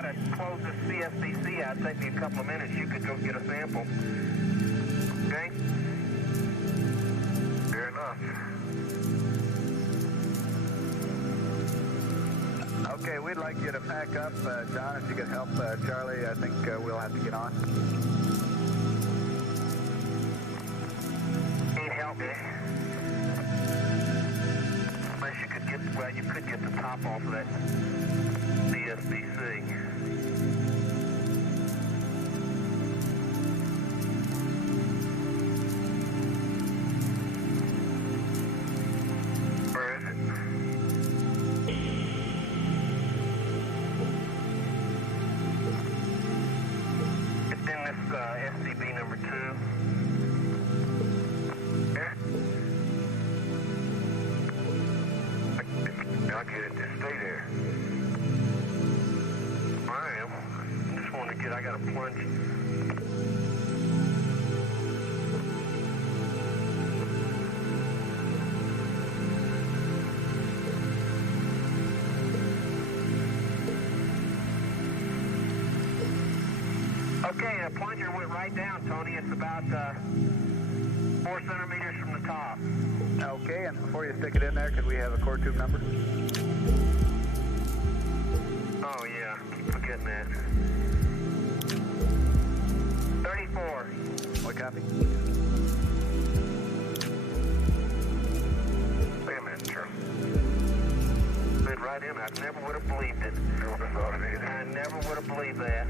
Close this CSBC out. Take me a couple of minutes. You could go get a sample. Okay? Fair enough. Okay, we'd like you to pack up. John, if you could help Charlie, I think we'll have to get on. Need help, eh? Unless you could get, well, you could get the top off of that CSBC. Where is it? It's in this SCB number 2. Here. I'll get it. Just stay there. I am. I just want to get, I got to plunge. Okay, the plunger went right down, Tony. It's about 4 centimeters from the top. Okay, and before you stick it in there, could we have a core tube number? Oh, yeah. Keep forgetting that. 34. What copy? Wait a minute, Charlie. Slid right in. I never would have believed it. Never would have thought of it. I never would have believed that.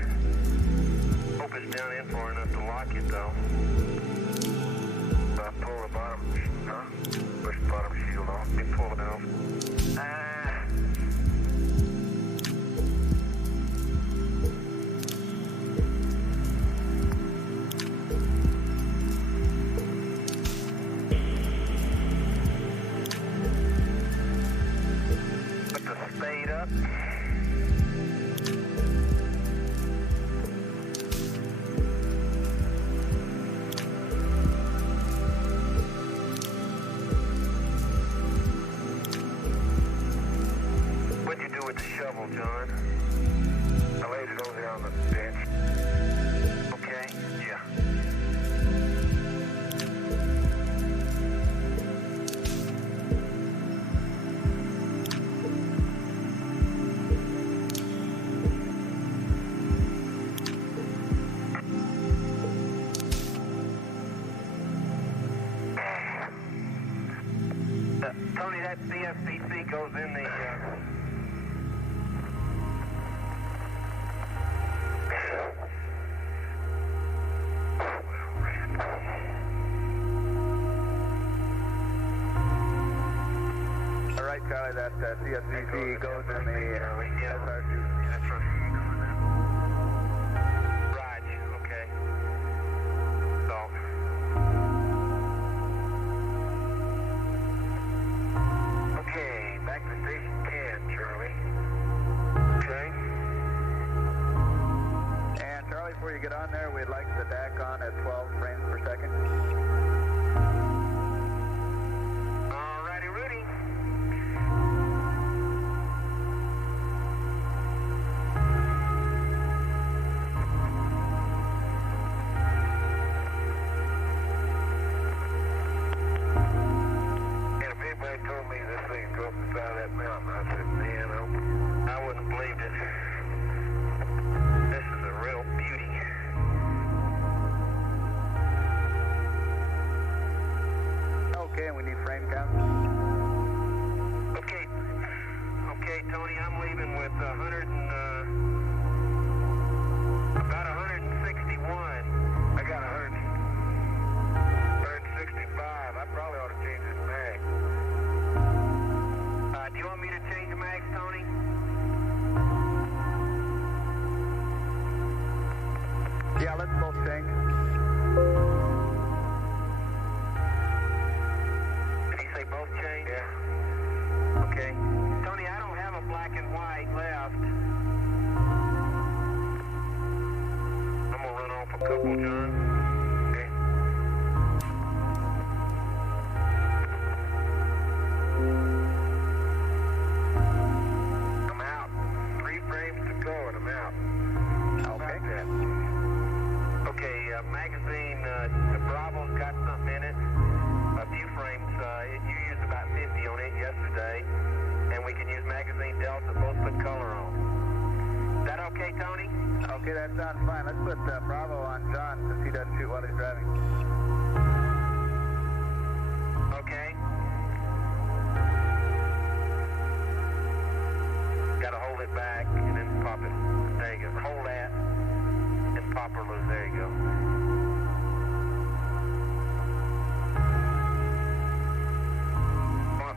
Hope it's down in far enough to lock it, though. Pull the bottom, huh? Push the bottom shield off. You pull it off. Put the spade up. What'd you do with the shovel, John? I laid it over there on the bench. Okay, yeah. Tony, that CSBC goes in the... All right, Charlie, that CSVC goes in the SR2. That's right. Right, okay. So. Okay, back to station 10, Charlie. Okay. And Charlie, before you get on there, we'd like the DAC on at 12 frames per second. Alrighty, Rudy. And if anybody told me this thing go up the side of that mountain, I said, man, I wouldn't have believed it. This is a real beauty. Okay, and we need frame count. Okay, Tony, I'm leaving with about 161. I got 165. I probably ought to change this mag. Do you want me to change the mags, Tony? Yeah, let's both change. Did he say both change? Yeah. Okay. Tony, I don't have a black and white left. I'm gonna run off a couple, John. Okay. I'm out. 3 frames to go and I'm out. magazine, the Bravo's got something in it. A few frames. You used about 50 on it yesterday, and we can use magazine Delta, both put color on. Is that okay, Tony? Okay, that sounds fine. Let's put Bravo on John since he doesn't shoot while he's driving. Okay. Gotta hold it back and then pop it. There you go. Hold that and pop her loose. There you go.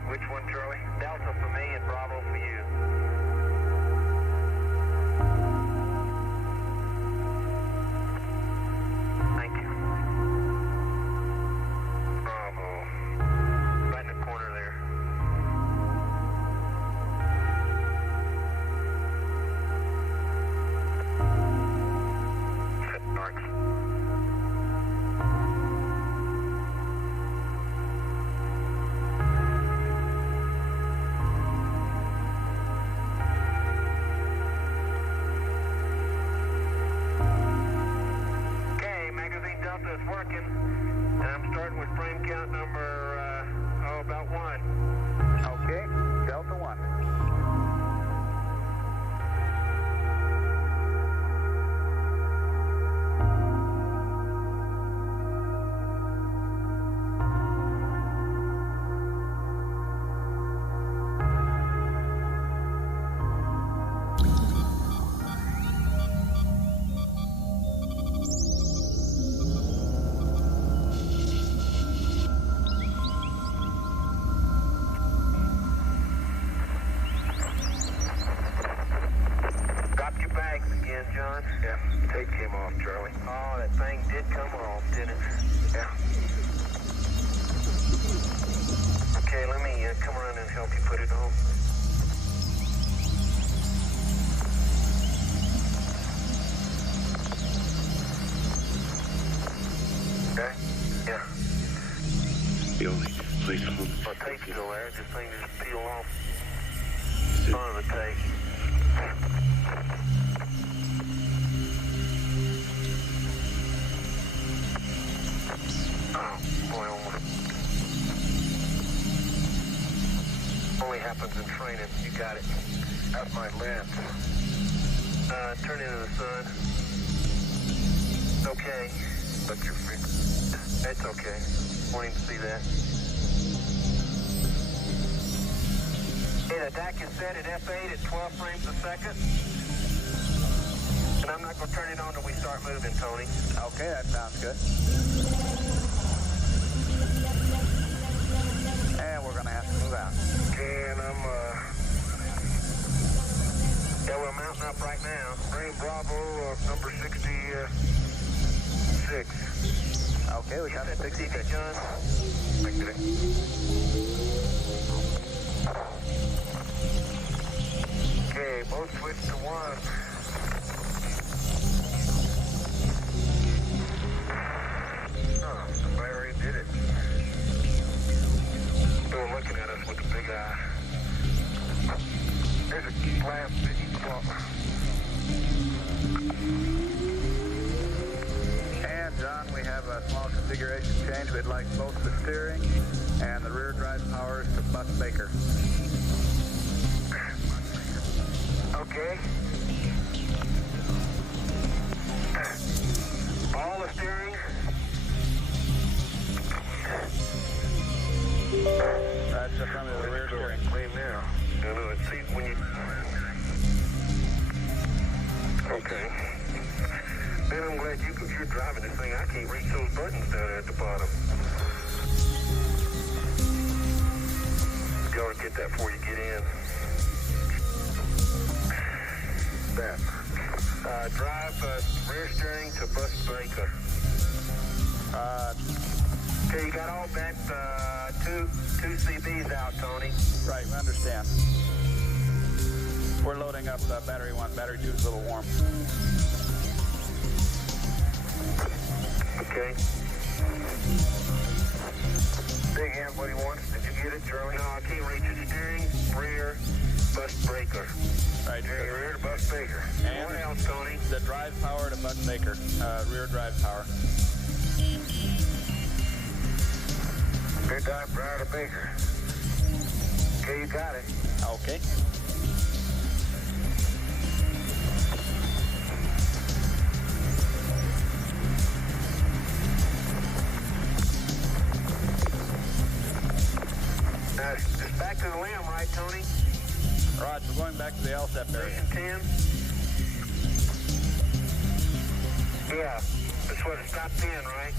Which one, Charlie? Delta for me and Bravo for you. Thank you. Bravo. Right in the corner there. Marks. Is working, and I'm starting with frame count number, about 1. Okay, Delta 1. John? Yeah, tape came off, Charlie. Oh, that thing did come off, didn't it? Yeah. Okay, let me come around and help you put it on. Okay? Yeah. The only place on the My tape's still there. This thing just peeled off front of the tape. Oh, boy, only happens in training. You got it. That's my lens. Turn into the sun. Okay. Let your feet. It's okay. Wanting to see that. Hey, the DAC is set at F8 at 12 frames a second. And I'm not going to turn it on until we start moving, Tony. Okay, that sounds good. And we're going to have to move out. Okay, and yeah, we're mounting up right now. Frame Bravo, number 66. Okay, we got 66. John. Thank you. Okay, both switch to 1. Oh, the battery did it. They were looking at us with a big eye. There's a glass big clock. And John, we have a small configuration change. We'd like both the steering and the rear drive powers to Bus Baker. Okay. All the steering. That's the front of the rear steering. Clean now. You know, see when you. Okay. Man, I'm glad you're driving this thing. I can't reach those buttons down there at the bottom. Go and get that before you get in. That. Drive rear steering to Bus Baker. Okay, you got all that two CBs out, Tony. Right, we understand. We're loading up battery 1. Battery 2 is a little warm. Okay. Big hand, what he wants. Did you get it, Charlie? No, I can't reach it. Steering, rear, Bus Baker. Right, Rear to Bus Baker. And what else, Tony? the drive power to Bus Baker. Rear drive power. Good dive, Briar to Baker. Okay, you got it. Okay. It's back to the limb, right, Tony? Roger, we're going back to the LSEP area. Station 10? Yeah, that's what it's top 10, right?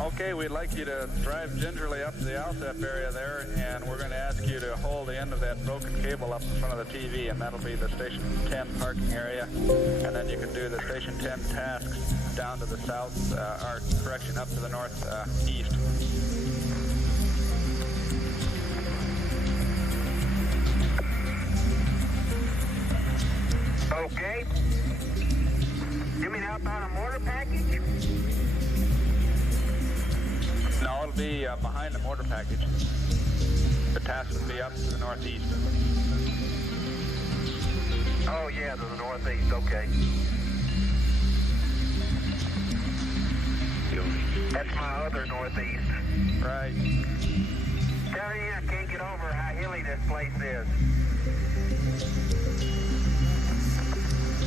Okay, we'd like you to drive gingerly up to the LSEP area there, and we're going to ask you to hold the end of that broken cable up in front of the TV, and that'll be the Station 10 parking area. And then you can do the Station 10 tasks down to the south, or correction, up to the northeast. Okay. You mean out on a mortar package? No, it'll be behind the mortar package. The task would be up to the northeast. Oh, yeah, to the northeast, okay. That's my other northeast. Right. Down here, I can't get over how hilly this place is.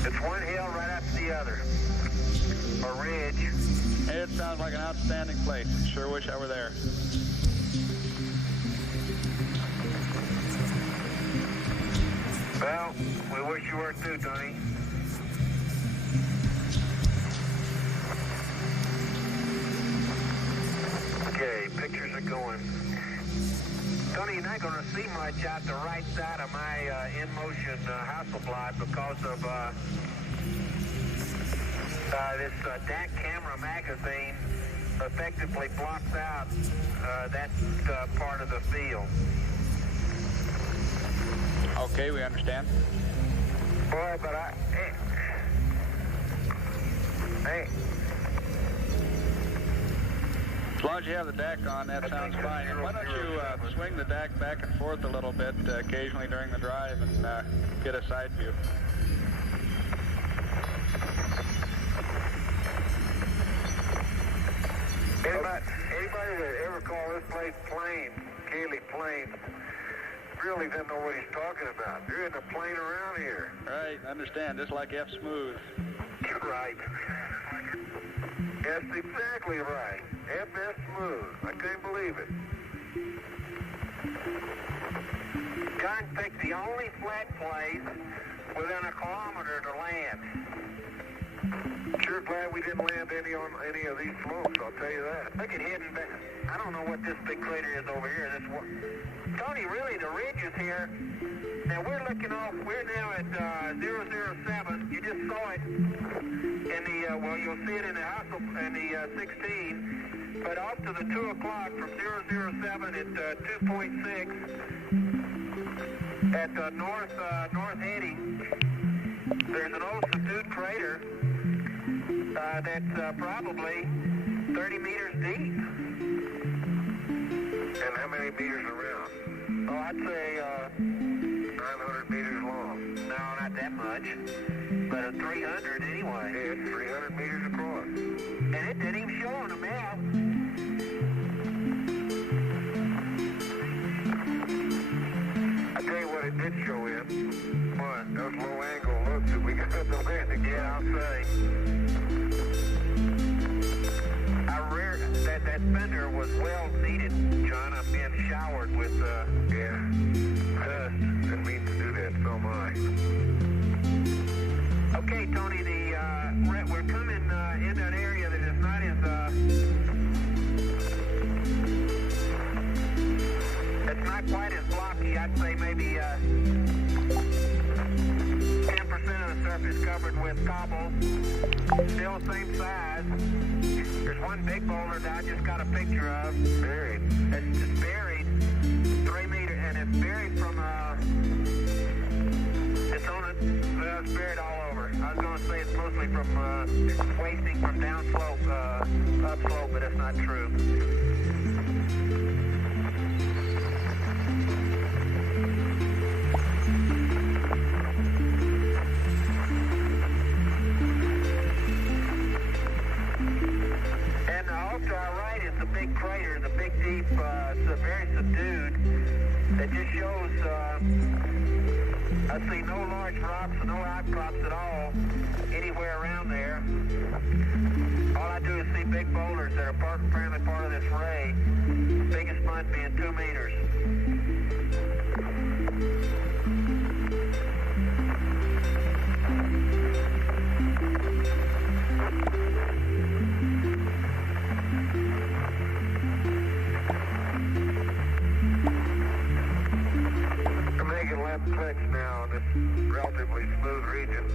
It's one hill right after the other. A ridge. It sounds like an outstanding place. Sure wish I were there. Well, we wish you were too, Tony. Okay, pictures are going. Tony, you're not going to see much out the right side of my in-motion Hasselblad because of this DAC camera magazine effectively blocks out that part of the field. Okay, we understand. Boy, but hey. As long as you have the DAC on, that sounds fine. And why don't you swing the DAC back and forth a little bit occasionally during the drive and get a side view. Anybody that ever called this place Plain, Cayley Plain, really doesn't know what he's talking about. There isn't a plane around here. Right, understand, just like F Smooth. Right. That's exactly right. FS Smooth. I can't believe it. John picked the only flat place within a kilometer to land. Sure glad we didn't land any on any of these slopes, I'll tell you that. Look at hidden back. I don't know what this big crater is over here. This one. Tony, really, the ridge is here. Now we're looking off. We're now at 007. You just saw it in the. Well, you'll see it in the 16. But off to the 2 o'clock from 007 at 2.6 at north heading. There's an old subdued crater that's probably 30 meters deep. And how many meters around? Oh, I'd say 900 meters long. No, not that much. But 300 anyway. Yeah, it's 300 meters across. And it didn't even show on the map. I tell you what it did show in. What? Those low angle looks that we got the landing. Yeah, I'll say. That fender was well seated, John. I'm being showered with, yeah. Didn't mean to do that, so am I. Okay, Tony, we're coming in an area that is not as, it's not quite as blocky. I'd say maybe 10% of the surface covered with cobble. Still same size. There's one big boulder that I just got a picture of. Buried. It's just buried 3 meters, and it's buried from it's on it. Well, it's buried all over. I was going to say it's mostly from wasting from downslope, upslope, but it's not true. there's a big deep, it's very subdued. It just shows, I see no large rocks or no outcrops at all anywhere around there. All I do is see big boulders that are apparently part of this ray. Biggest one being 2 meters. I'm making left clicks now in this relatively smooth region.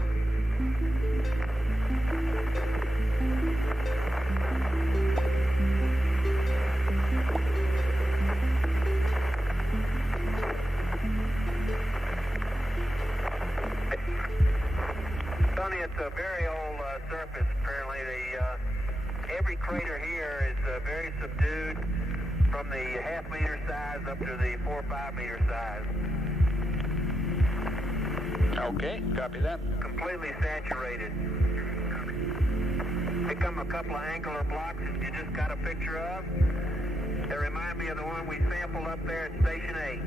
Tony, it's a very old surface, apparently. Every crater here is very subdued from the half-meter size up to the 4 or 5 meter size. Okay, copy that. Completely saturated. Here come a couple of angular blocks that you just got a picture of. They remind me of the one we sampled up there at Station 8.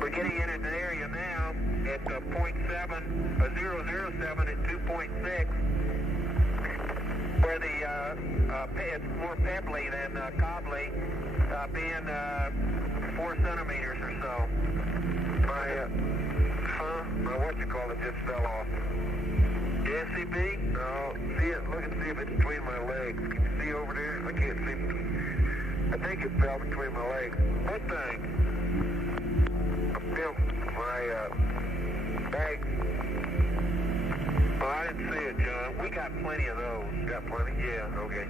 We're getting in an area now at 0.7 at 2.6, where it's more pebbly than cobbly, being 4 centimeters or so. My what-you-call-it just fell off. The SCP? No, look and see if it's between my legs. Can you see over there? I can't see. I think it fell between my legs. What thing? My bag. Oh, I didn't see it, John. We got plenty of those. Got plenty? Yeah. Okay.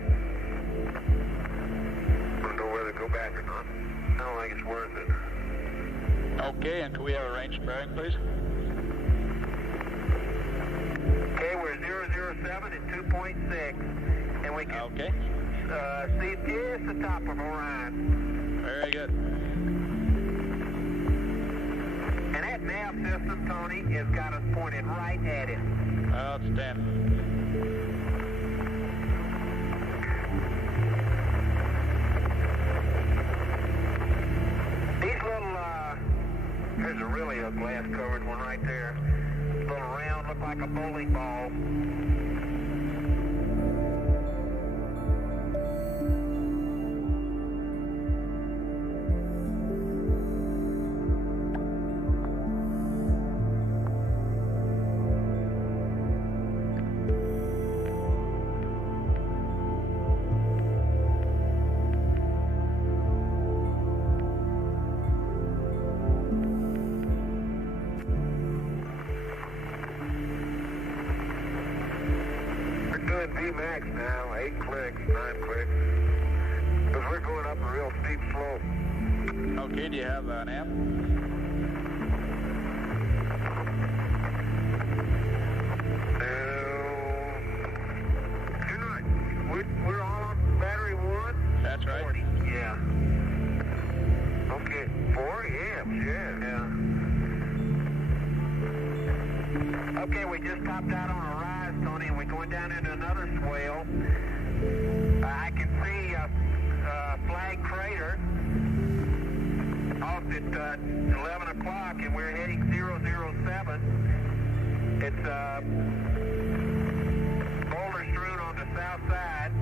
I don't know whether to go back or not. I don't think it's worth it. Okay, and can we have a range bearing, please? Okay, we're 007 at 2.6, and we can Okay. see just the top of Orion. Very good. And that nav system, Tony, has got us pointed right at it. Outstanding. These little, there's a really a glass-covered one right there. Little round, look like a bowling ball. Max now, 8 clicks, 9 clicks. Because we're going up a real steep slope. Okay, do you have an amp? We're all on battery 1? That's right. 40, yeah. Okay, 4 amps, yeah. Okay, we just topped out on a rise, Tony, and we're going down into another swale. I can see a flag crater off at 11 o'clock, and we're heading 007. It's boulder strewn on the south side,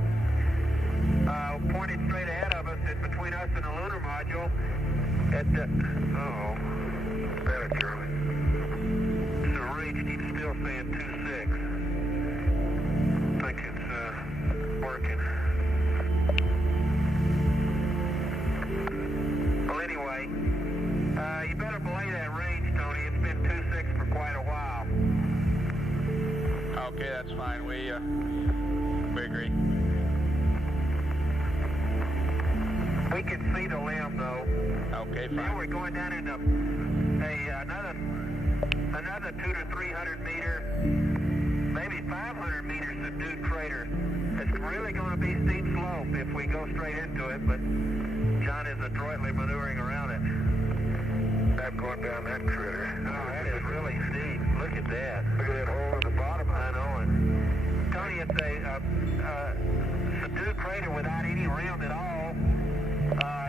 pointed straight ahead of us, and between us and the lunar module. At the, Better, Charlie. the range keeps still saying 2.6. I think it's working. Well, anyway, you better belay that range, Tony. It's been 2.6 for quite a while. Okay, that's fine. We agree. We can see the limb, though. Okay, Now fine. we're going down into another 200 to 300 meter, maybe 500 meter subdued crater. It's really going to be steep slope if we go straight into it, but John is adroitly maneuvering around it. I'm going down that critter. Oh, that is really steep. Look at at that. Look at that hole in the bottom. I know it. Tony, it's a subdued crater without any rim at all.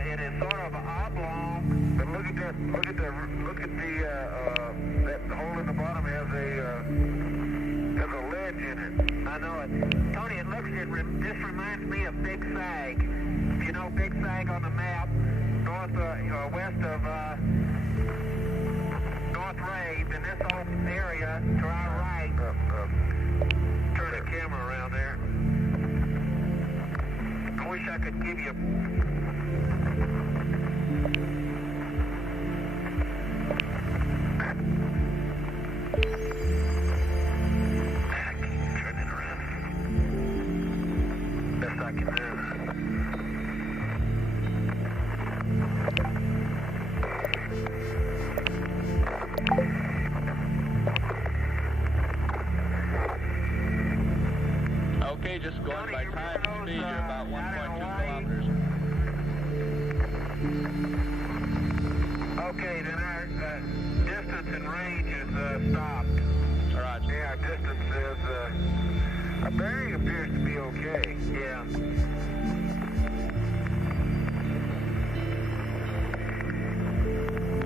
It is sort of oblong. But look at that. Look at the that hole in the bottom has a ledge in it. I know it. Tony, this reminds me of Big Sag. If you know Big Sag on the map, west of North Rave, in this whole area to our right. Turn the camera around there. I wish I could give you. Turn it around. Best I can do. Okay, just going by time and speed, you're about 1.2 kilometers. Okay, then our distance and range is stopped. Roger. Yeah, our distance is our bearing appears to be okay. Yeah.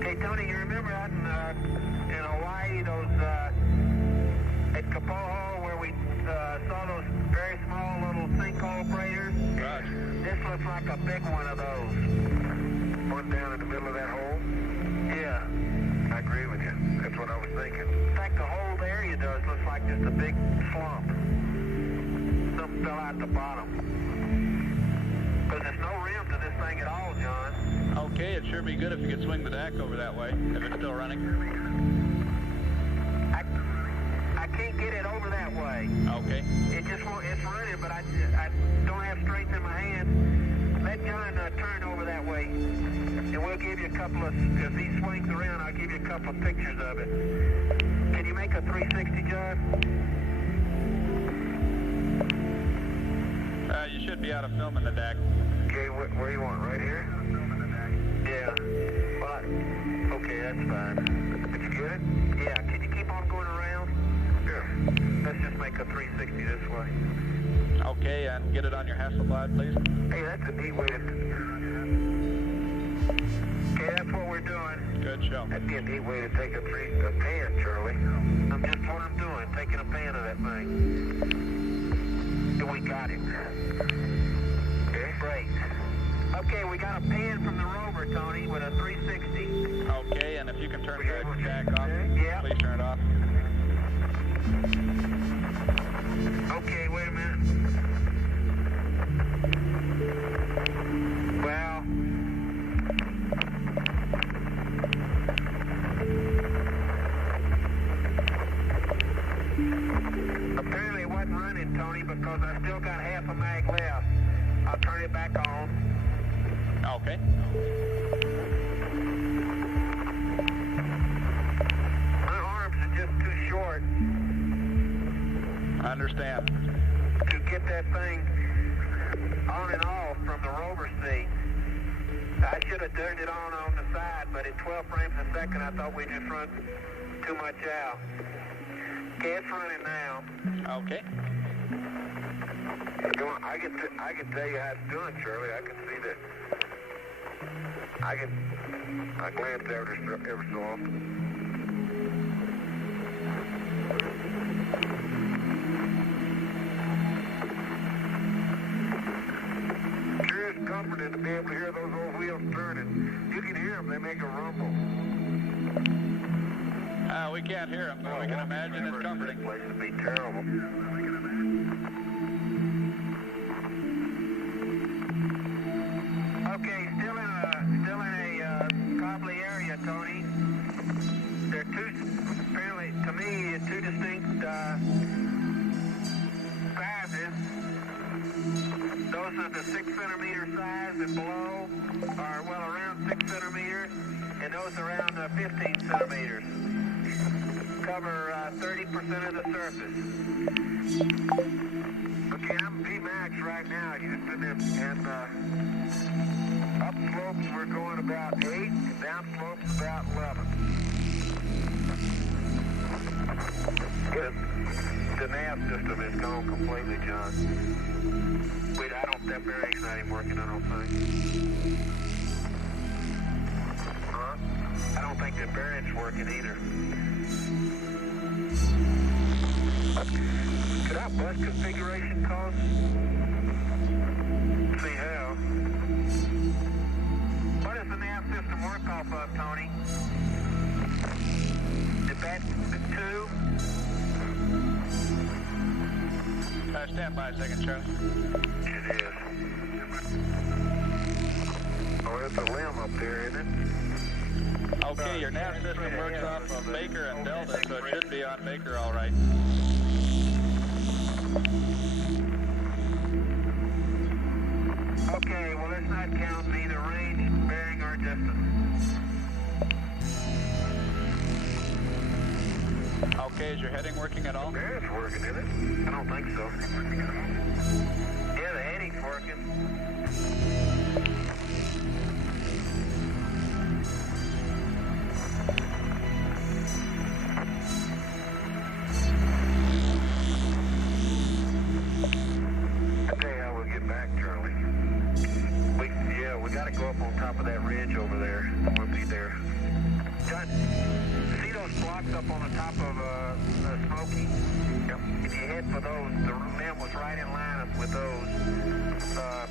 Hey, Tony, you remember out in Hawaii, those at Kapoho, where we saw those very small little sinkhole craters? Roger. This looks like a big one of those. One down in the middle of that hole. Yeah. I agree with you. That's what I was thinking. In fact, the whole area does look like just a big slump. Something fell out the bottom. Because there's no rim to this thing at all, John. Okay, it'd sure be good if you could swing the deck over that way, if it's still running. I can't get it over that way. Okay. It just won't, it's running, but I don't have strength in my hand. Let John turn over that way, and we'll give you a couple of, as he swings around, I'll give you a couple of pictures of it. Can you make a 360, John? You should be out of film in the deck. Okay, where you want? Right here? Yeah. Well, okay, that's fine. Did you get it? Yeah, can you keep on going around? Sure. Let's just make a 360 this way. Okay, and get it on your Hasselblad, please. Hey, that's a neat way to... Okay, that's what we're doing. Good show. That'd be a neat way to take a pan, Charlie. I'm just what I'm doing, taking a pan of that thing. And we got it. Okay. Great. Okay, we got a pan from the rover, Tony, with a 360. Okay, and if you can turn the jack off, Yeah. please turn it off. Okay, wait a minute. Well, apparently it wasn't running, Tony, because I still got half a mag left. I'll turn it back on. Okay. My arms are just too short I understand. to get that thing on and off from the rover seat. I should have turned it on the side, but at 12 frames a second, I thought we just run too much out. Okay, it's running now. Okay. I can tell you how it's doing, Charlie. I can see that. I glance ever so often. Sure is comforting to be able to hear those old wheels turning. You can hear them; they make a rumble. We can't hear him, but we can imagine it's comforting. This place would be terrible. Okay, still in a cobbly area, Tony. There are apparently, to me, two distinct sizes. Those are the 6 centimeter size and below are, well, around 6 centimeters, and those around 15 centimeters. Cover 30% of the surface. Okay, I'm Vmax right now, Houston, and up slopes we're going about 8, and down slopes about 11. The nav system is gone completely, John. Wait, that bearing's not even working, I don't think. Huh? I don't think the bearing's working either. Could I bus configuration cost? See how. What does the nav system work off of, Tony? The bat 2? Stand by a second, Charlie. It is. Oh, it's a limb up there, isn't it? Okay, your nav system works off of Baker and Delta, so it should be on Baker all right. Okay, well, let's not count either range, bearing, or distance. Okay, is your heading working at all? Yeah, it's working, isn't it? I don't think so. Yeah, the heading's working. I'll tell you how we'll get back, Charlie. We got to go up on top of that ridge over there. We'll be there. John, see those blocks up on the top of Smoky? Yep. If you head for those, the limb was right in line with those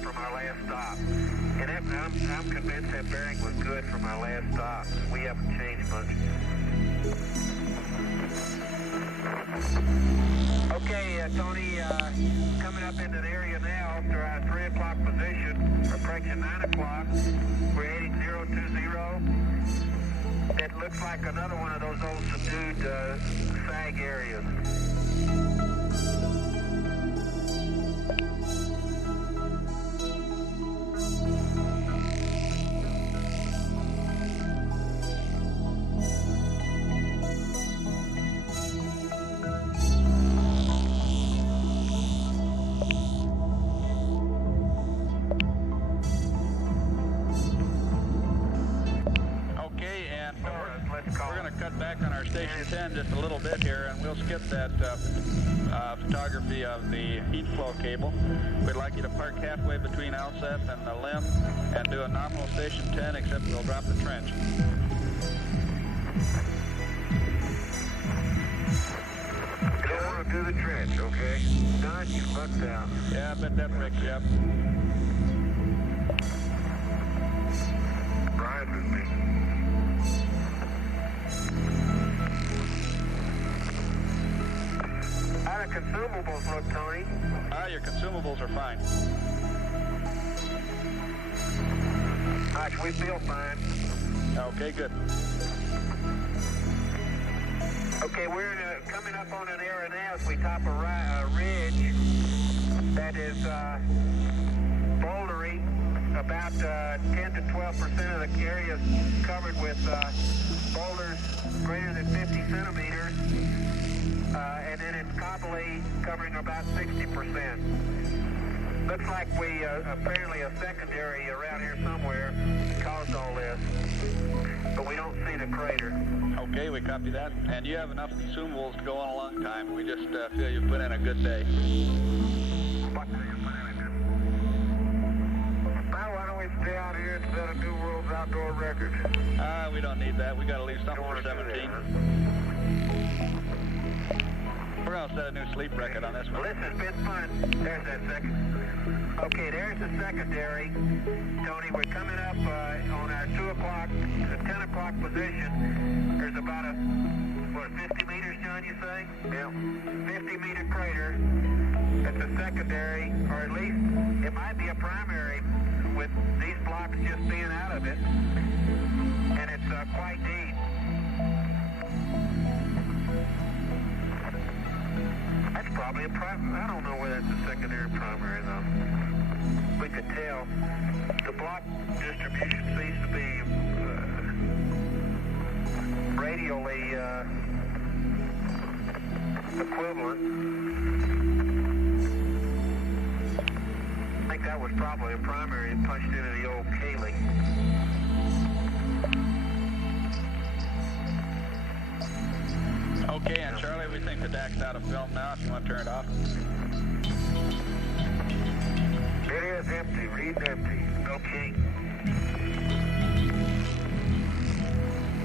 from our last stop. And I'm convinced that bearing was good from our last stop. We haven't changed much. Okay, Tony, coming up into the area now after our 3 o'clock position, approaching 9 o'clock. We're heading 020. It looks like another one of those old subdued sag areas. We're going to cut back on our Station 10 just a little bit here, and we'll skip that photography of the heat flow cable. We'd like you to park halfway between Alseth and the limb and do a nominal Station 10, except we'll drop the trench. You don't want to do the trench, okay? Don, you lucked out. Yeah, I bet that breaks you up. Brian with me. How do consumables look, Tony? Your consumables are fine. Gosh, we feel fine. Okay, good. Okay, we're coming up on an area now as we top a ridge that is bouldery. About 10 to 12% of the area is covered with boulders greater than 50 centimeters. And then it's cobbly, covering about 60%. Looks like we apparently a secondary around here somewhere caused all this, but we don't see the crater. Okay, we copy that. And you have enough consumables to go on a long time. We just feel you've put in a good day. Why don't we stay out here and set a new world's outdoor record? We don't need that. We got to leave something for 17. We're going to set a new sleep record on this one. Well, this has been fun. There's that second. Okay, there's the secondary. Tony, we're coming up on our 2 o'clock, 10 o'clock position. There's about a, 50 meters, John, you say? Yeah. 50-meter crater. It's a secondary, or at least it might be a primary with these blocks just being out of it. And it's quite deep. That's probably a primary. I don't know whether that's a secondary primary, though. We could tell. The block distribution seems to be radially equivalent. I think that was probably a primary and punched into the old Cayley. Okay, and Charlie, Charlie, we think the DAC's out of film now, if you want to turn it off. It is empty, reading empty. Okay.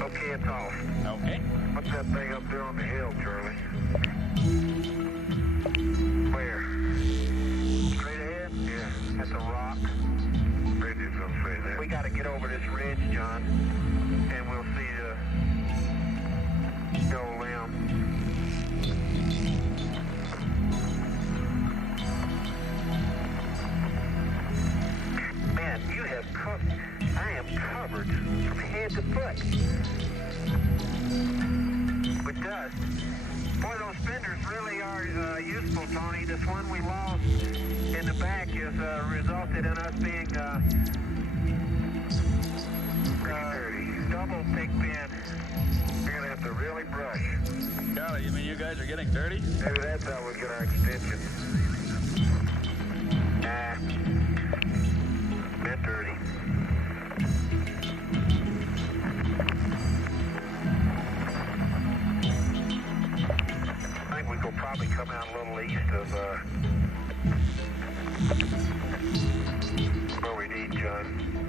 Okay, it's off. Okay. What's that thing up there on the hill, Charlie? Where? Straight ahead? Yeah, that's a rock. Ridge is going straight ahead. We got to get over this ridge, John, and we'll see the old limb. Man, you have covered. I am covered from head to foot with dust. Boy, those fenders really are useful, Tony. This one we lost in the back has resulted in us being double thick bin. We're gonna have to really brush. Charlie, you mean you guys are getting dirty? Maybe that's how we get our extension. Bit dirty. I think we could probably come out a little east of where we need, John.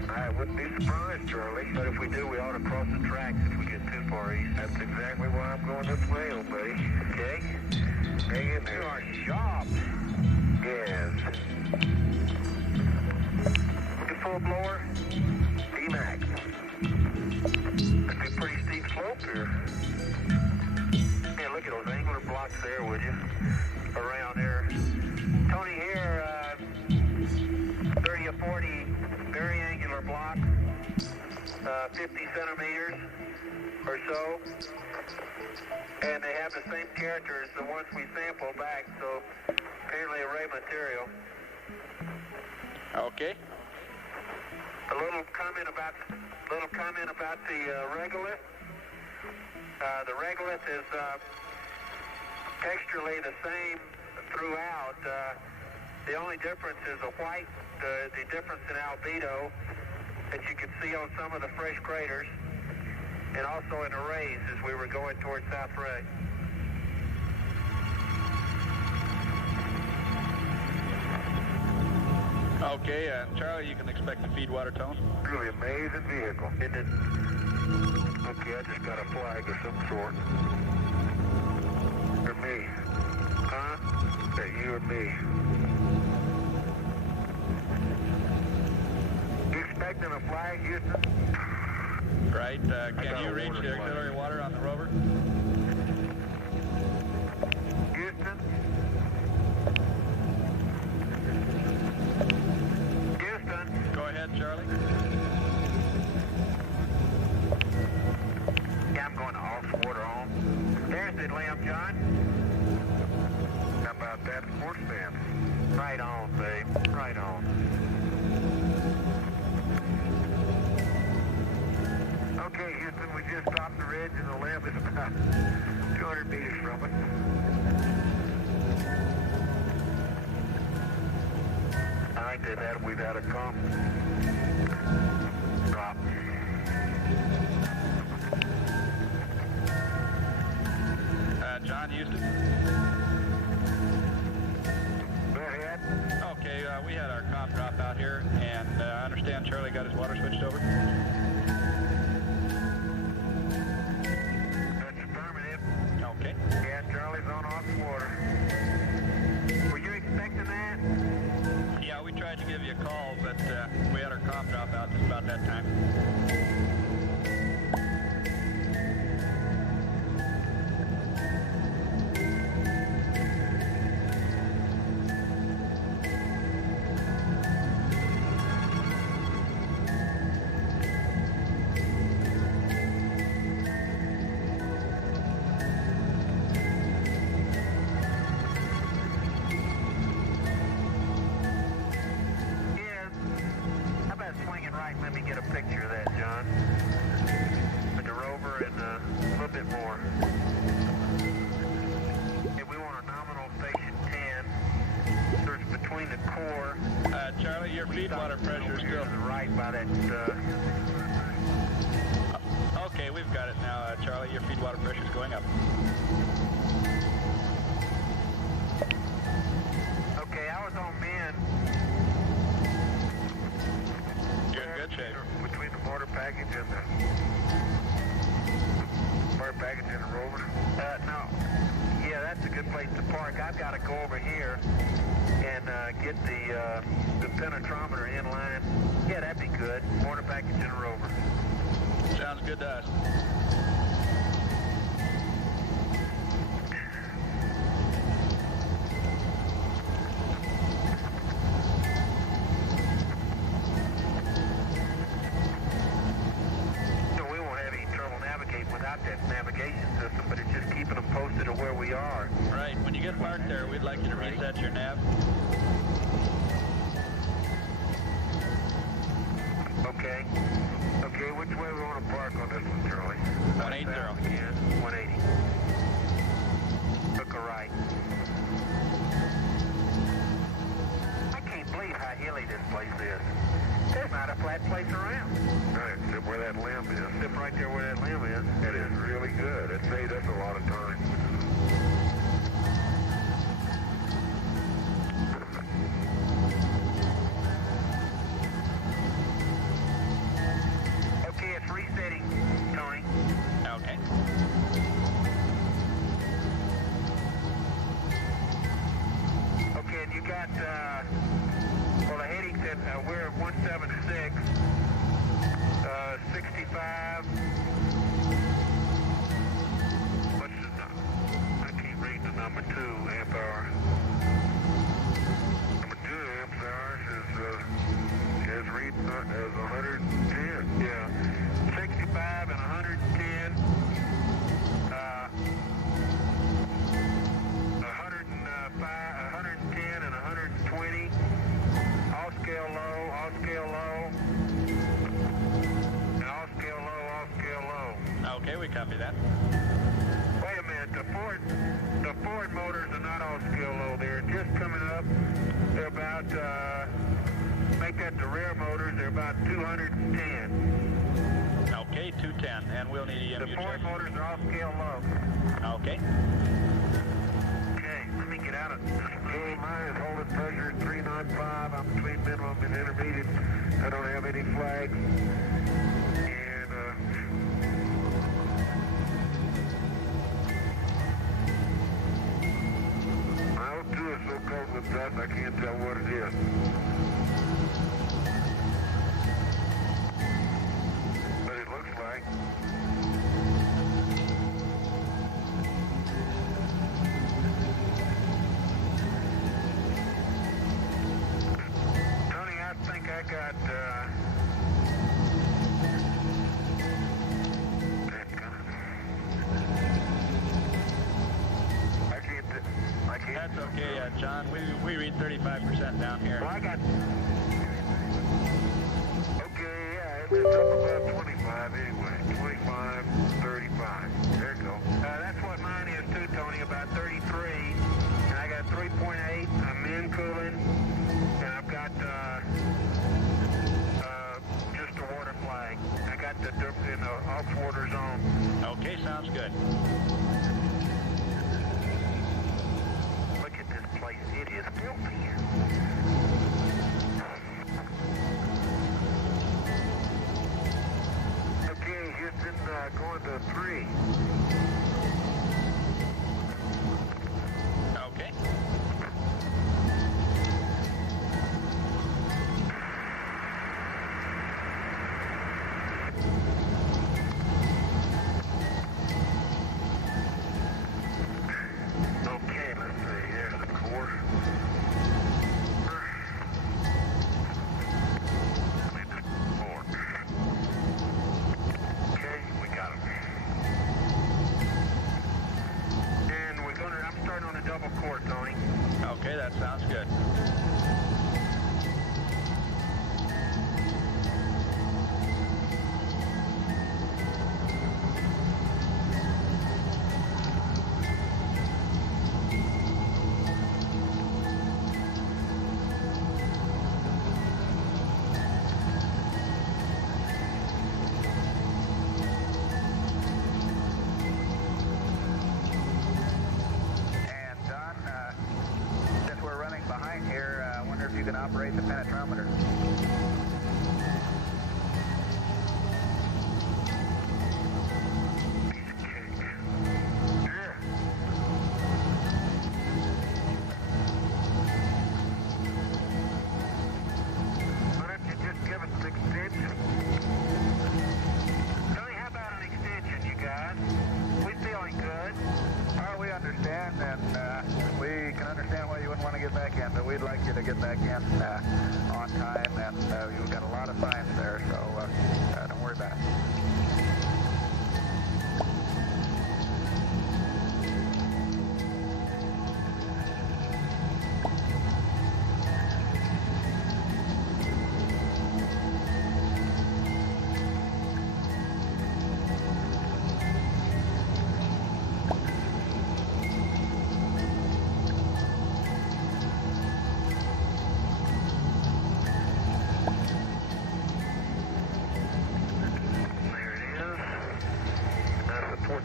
I wouldn't be surprised, Charlie. But if we do, we ought to cross the tracks if we get too far east. That's exactly why I'm going this way, old buddy. Okay? Hang in there. You are sharp. Yes. With the full blower, D-Max. That'd be a pretty steep slope here. Yeah, look at those angular blocks there, would you? Around there. Tony, here, 30 or 40 very angular block, 50 centimeters or so. And they have the same character as the ones we sampled back, so apparently array material. Okay. A little comment about the regolith. The regolith is texturally the same throughout. The only difference is the white, the difference in albedo that you can see on some of the fresh craters, and also in arrays as we were going towards South Ray. Okay, Charlie, you can expect the feed water tone. Really amazing vehicle, isn't it? Okay, I just got a flag of some sort. For me. Huh? That you or me. You expecting a flag, Houston? Right, can you reach the auxiliary water on the rover? Houston? Houston? Go ahead, Charlie. Yeah, I'm going to off water on. There's the lamp, John. How about that sports band? Right on, babe. Right on. Okay, Houston, we just stopped the ridge and the lamp is about 200 meters from it. I think that we've had a drop. John, Houston. Go ahead. Okay, we had our comm drop out here, and I understand Charlie got his water switched over. That's affirmative. Okay. Yeah, Charlie's on off water. Were you expecting that? Yeah, we tried to give you a call, but we had our comm drop out just about that time. Let me get a picture of that, John. With the rover and a little bit more. If we want a nominal station 10, there's between the core. Charlie, your feed water pressure is still to the right by that. Okay, we've got it now, Charlie. Your feed water pressure is going up. go over here and get the penetrometer in line, yeah, that'd be good. Mortar package and a rover. Sounds good to us. Right, when you get parked there, we'd like you to reset your nav. Okay. Okay, which way we want to park on this one, Charlie? 180. Yeah, 180. Hook a right. I can't believe how hilly this place is. There's not a flat place around. Right, except where that limb is. Except right there where that limb is. It is really good. It saved us a lot of time. Okay, it's resetting, Tony. Okay. Okay, and you got, well, the heading said we're at 176, 65. What's the number? I keep reading the number 2 amp hour. Number 2 amp hours is reading as 110. Yeah, 65 and 110. 110 and 120. All scale low, all scale low. And all scale low, all scale low. Okay, we copy that. Wait a minute, the Ford motors are not all scale low. They're just coming up. They're about, make that the rear motors, they're about 210. Okay, 210, and we'll need EMU The Ford check. motors are all scale low. Okay. Okay, let me get out of this. Okay, mine is holding pressure at 395. I'm between minimum and intermediate. I don't have any flags. And, my O2 is so cold with dust, I can't tell what it is. But it looks like. Tony, I think I got, I can't. That's okay, John. We read 35% down here. Well, I got. Okay, yeah, it's up about 25 anyway. 25, 35. There you go. That's what mine is too, Tony, about 33. And I got 3.8. I'm in cooling. And I've got just a water flag. I got the off water zone. Okay, sounds good. Look at this place. It is filthy. Okay, Houston, going to 3. Okay. Okay, let's see. Here's the course. Okay, we got him. And I'm starting on a double court, Tony. Okay, that sounds good. And Don, since we're running behind here, I wonder if you can operate the penetrometer. Yeah. back in, but we'd like you to get back in on time, and you've got a lot of signs there, so don't worry about it.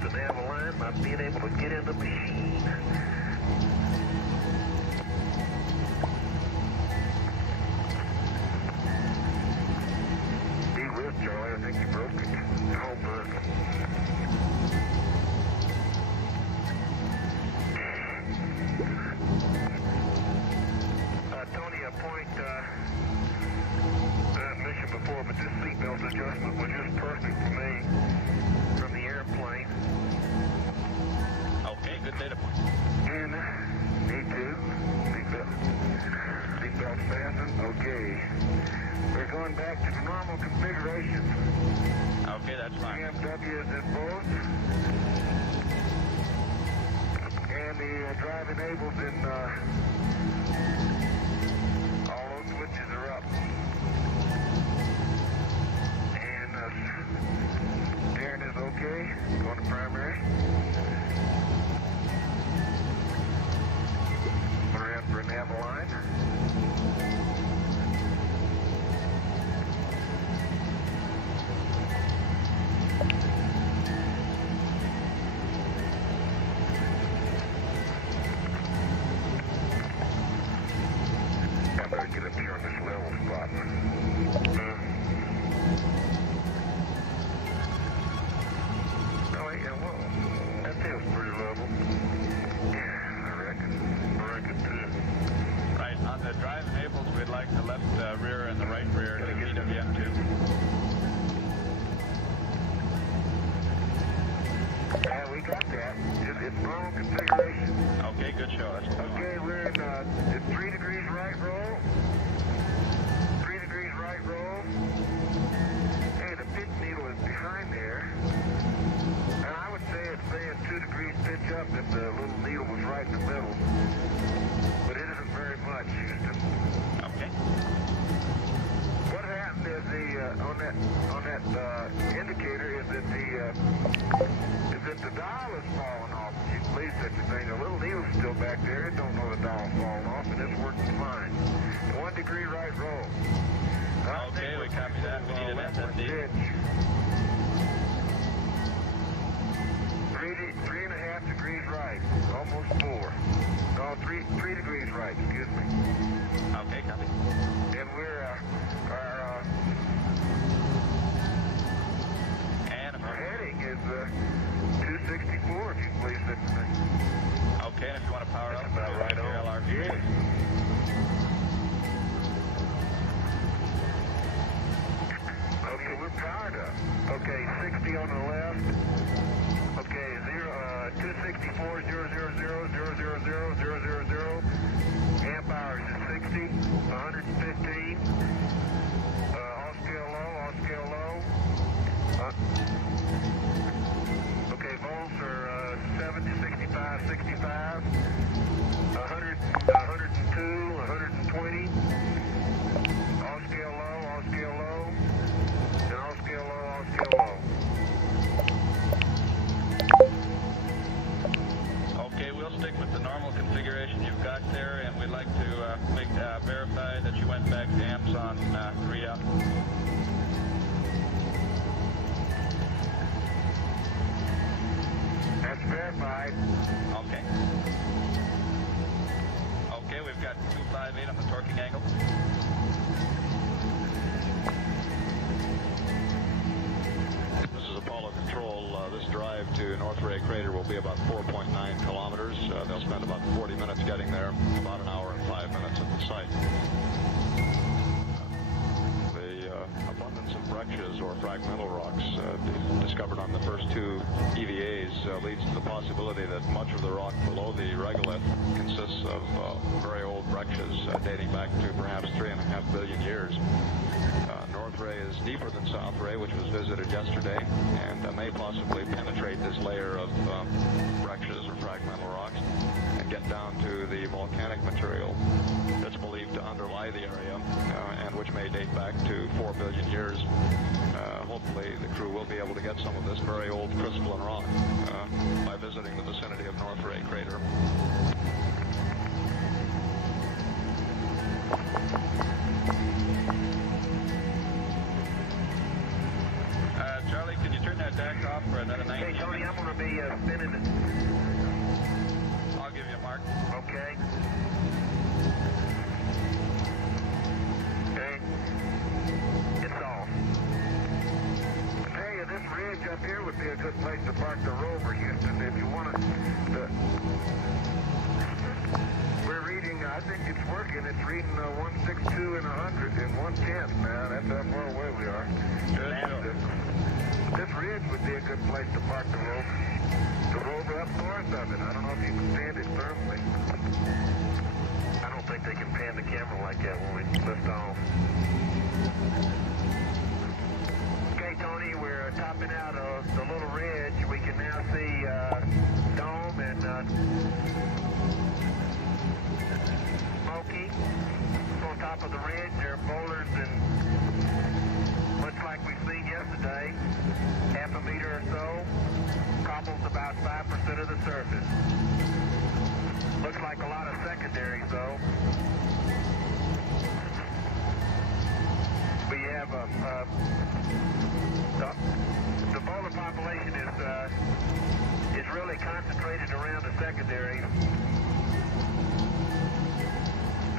The naval line by being able to get in the machine. Be with Charlie, I think you broke it. Home run. Tony, a point I mentioned before, but this seatbelt adjustment was just perfect for me from the airplane. Okay, good data point. And me too. Seatbelt fastened. Okay. We're going back to the normal configuration. Okay, that's fine. BMW is in both. And the drive enables in all those switches are up. And steering is okay. Going to primary. We're in for naval line. I better get up here on this level spot. Oh, yeah, well, that feels pretty level. Yeah, I reckon too. Right, on the drive enables, we'd like the left rear and the right rear to VWM2. Yeah, we got that. It's normal configuration. Okay, good show. That's what we want. Okay, we're in 3 degrees right roll. 3 degrees right roll. Hey, the pitch needle is behind there. And I would say it's saying 2 degrees pitch up if the little needle was right in the middle. But it isn't very much, Houston. Okay. What happened is on that indicator is that the dial is falling off. If you believe such a thing, the little needle's still back there. It don't know the dial's falling off, and it's working fine. 1 degree right roll. Okay, we copy that. We need an SSD. 3.5 degrees right. Almost 4. No, 3 degrees right. Excuse me. Okay, copy. And we're our heading is 264, if you believe such a thing. Okay, and if you want to power up, About right your on. LRV. Yeah. Okay, we're powered up. Okay, 60 on the left. Okay, 264, 000. Amp hours is 60, 115. All scale low. Okay, volts are 70, 65, 65. 100, 102, 120. All scale low. And all scale low. Okay, we'll stick with the normal configuration you've got there, and we'd like to verify that you went back to amps on readout. That's verified. Okay. Okay, we've got 258 on the torquing angle. This is Apollo Control. This drive to North Ray Crater will be about 4.9 kilometers. They'll spend about 40 minutes getting there, about an hour and 5 minutes at the site. The abundance of breccias or fragmental rocks discovered on the first 2 EVAs leads to the possibility that much of the rock below the regolith consists of very old breccia dating back to perhaps 3.5 billion years. North Ray is deeper than South Ray, which was visited yesterday, and may possibly penetrate this layer of breccias or fragmental rocks and get down to the volcanic material that's believed to underlie the area, and which may date back to 4 billion years. Hopefully the crew will be able to get some of this very old crystalline rock by visiting the vicinity of North Ray crater. Charlie, can you turn that deck off for another 90 Hey, Tony, I'm going to be spinning it. I'll give you a mark. Okay. Okay. It's off. I tell you, this ridge up here would be a good place to park the rover, Houston, if you want to. We're reading, I think it's working. It's reading 162 and 100 and 110 now. That's how far away we are. Good. This ridge would be a good place to park the rover. The rover up north of it. I don't know if you can stand it firmly. I don't think they can pan the camera like that when we lift off. Okay, Tony, we're topping out of the little ridge. We can now see Dome and Smoky. On top of the ridge, there are boulders and much like we've seen yesterday, half a meter or so. Cobble's about 5% of the surface. Looks like a lot of secondaries though. We have the boulder population is really concentrated around the secondaries.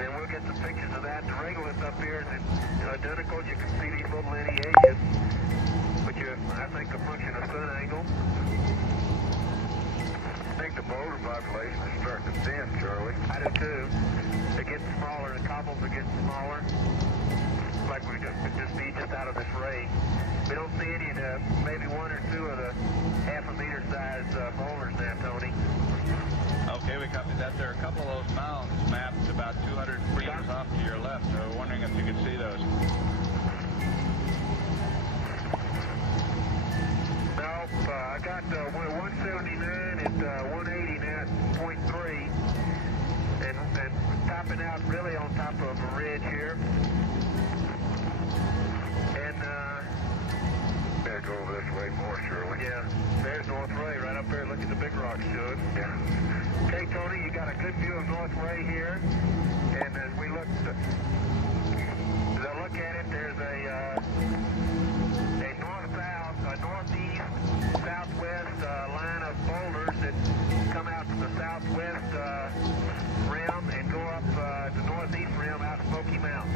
And we'll get some pictures of that. The regolith up here is identical. You can see these little lineations, which I think a function of sun angle. I think the boulder population is starting to thin, Charlie. I do too. They're getting smaller. The cobbles are getting smaller. Like we could just be just out of this ray. We don't see any of the, maybe one or two of the half a meter size boulders now, Tony. Okay, we copied that. There are a couple of those mounds mapped about 200 meters off to your left. So we're wondering if you could see those. No, I got 179 at 180 net, 0.3, and topping out really on top of a ridge here. And Better go over this way more, Shirley. yeah, there's North Ray right up there. Look at the big rock should. Yeah. Okay, Tony, you got a good view of North Ray here, and as we look at it, there's a north-south, a northeast, southwest line of boulders that come out from the southwest rim and go up the northeast rim out Smoky Mountain.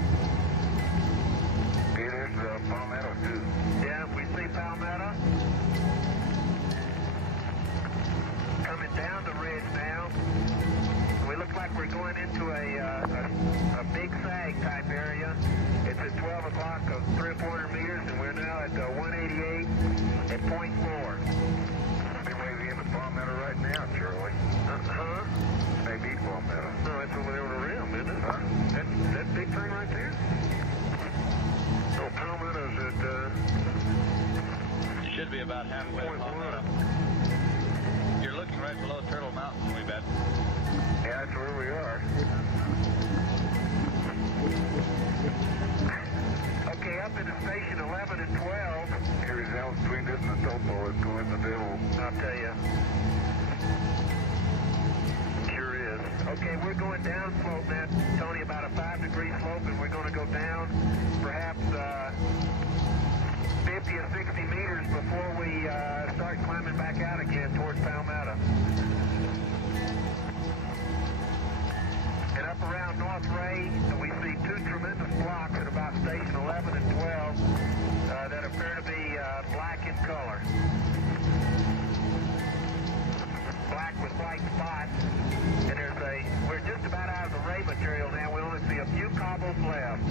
Okay, there's Palmetto, too. Yeah, we see Palmetto. Coming down the ridge now. We look like we're going into a big sag type area. It's at 12 o'clock of 300 or 400 meters, and we're now at 188 at 0.4. They may be in the Palmetto right now, Charlie. Uh-huh. Maybe Palmetto. No, it's over there on the rim, isn't it? Huh? That big thing right there? Oh, Palmetto's at, You should be about halfway. 0.1. You're looking right below Turtle Mountain, we bet. Yeah, that's where we are. Okay, up into station 11 and 12. Here is out between this and the topo. It's going to the middle. I'll tell you. Sure is. Okay, we're going down slope now, Tony, about a 5-degree slope, and we're going to go down perhaps 50 or 60 meters before we start climbing back out again towards Palmetto. And up around North Ray, we see two tremendous blocks at about station 11 and 12 that appear to be black in color. Black with white spots. And we're just about out of the ray material now. We only see a few cobbles left.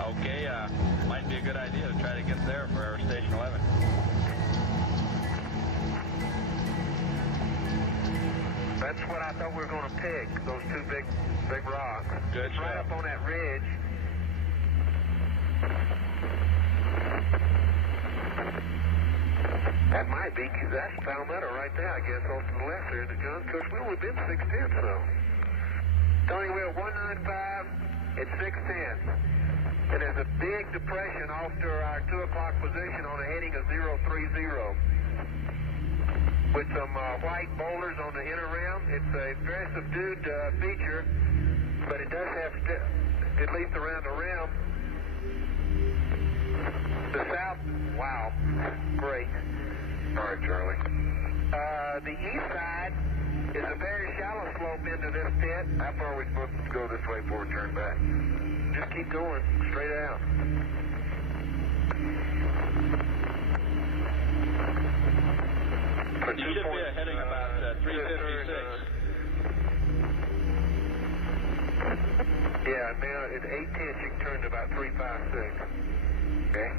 Okay, might be a good idea to try to get there for our station 11. That's what I thought we were going to pick, those two big rocks. Good It's right job. up on that ridge. That might be, that's Palmetto right there, I guess, off to the left there, John. Of course, we only been 610, so. Tony, we're at 195 at 610. And there's a big depression off to our 2 o'clock position on a heading of 030. With some white boulders on the inner rim. It's a very subdued feature, but it does have, at least around the rim, the south, wow, great. All right, Charlie. The east side is a very shallow slope into this pit. How far are we supposed to go this way before we turn back? Just keep going, straight out. You should be heading about 356. Yeah, now at 810 you can turn to about 356. Okay.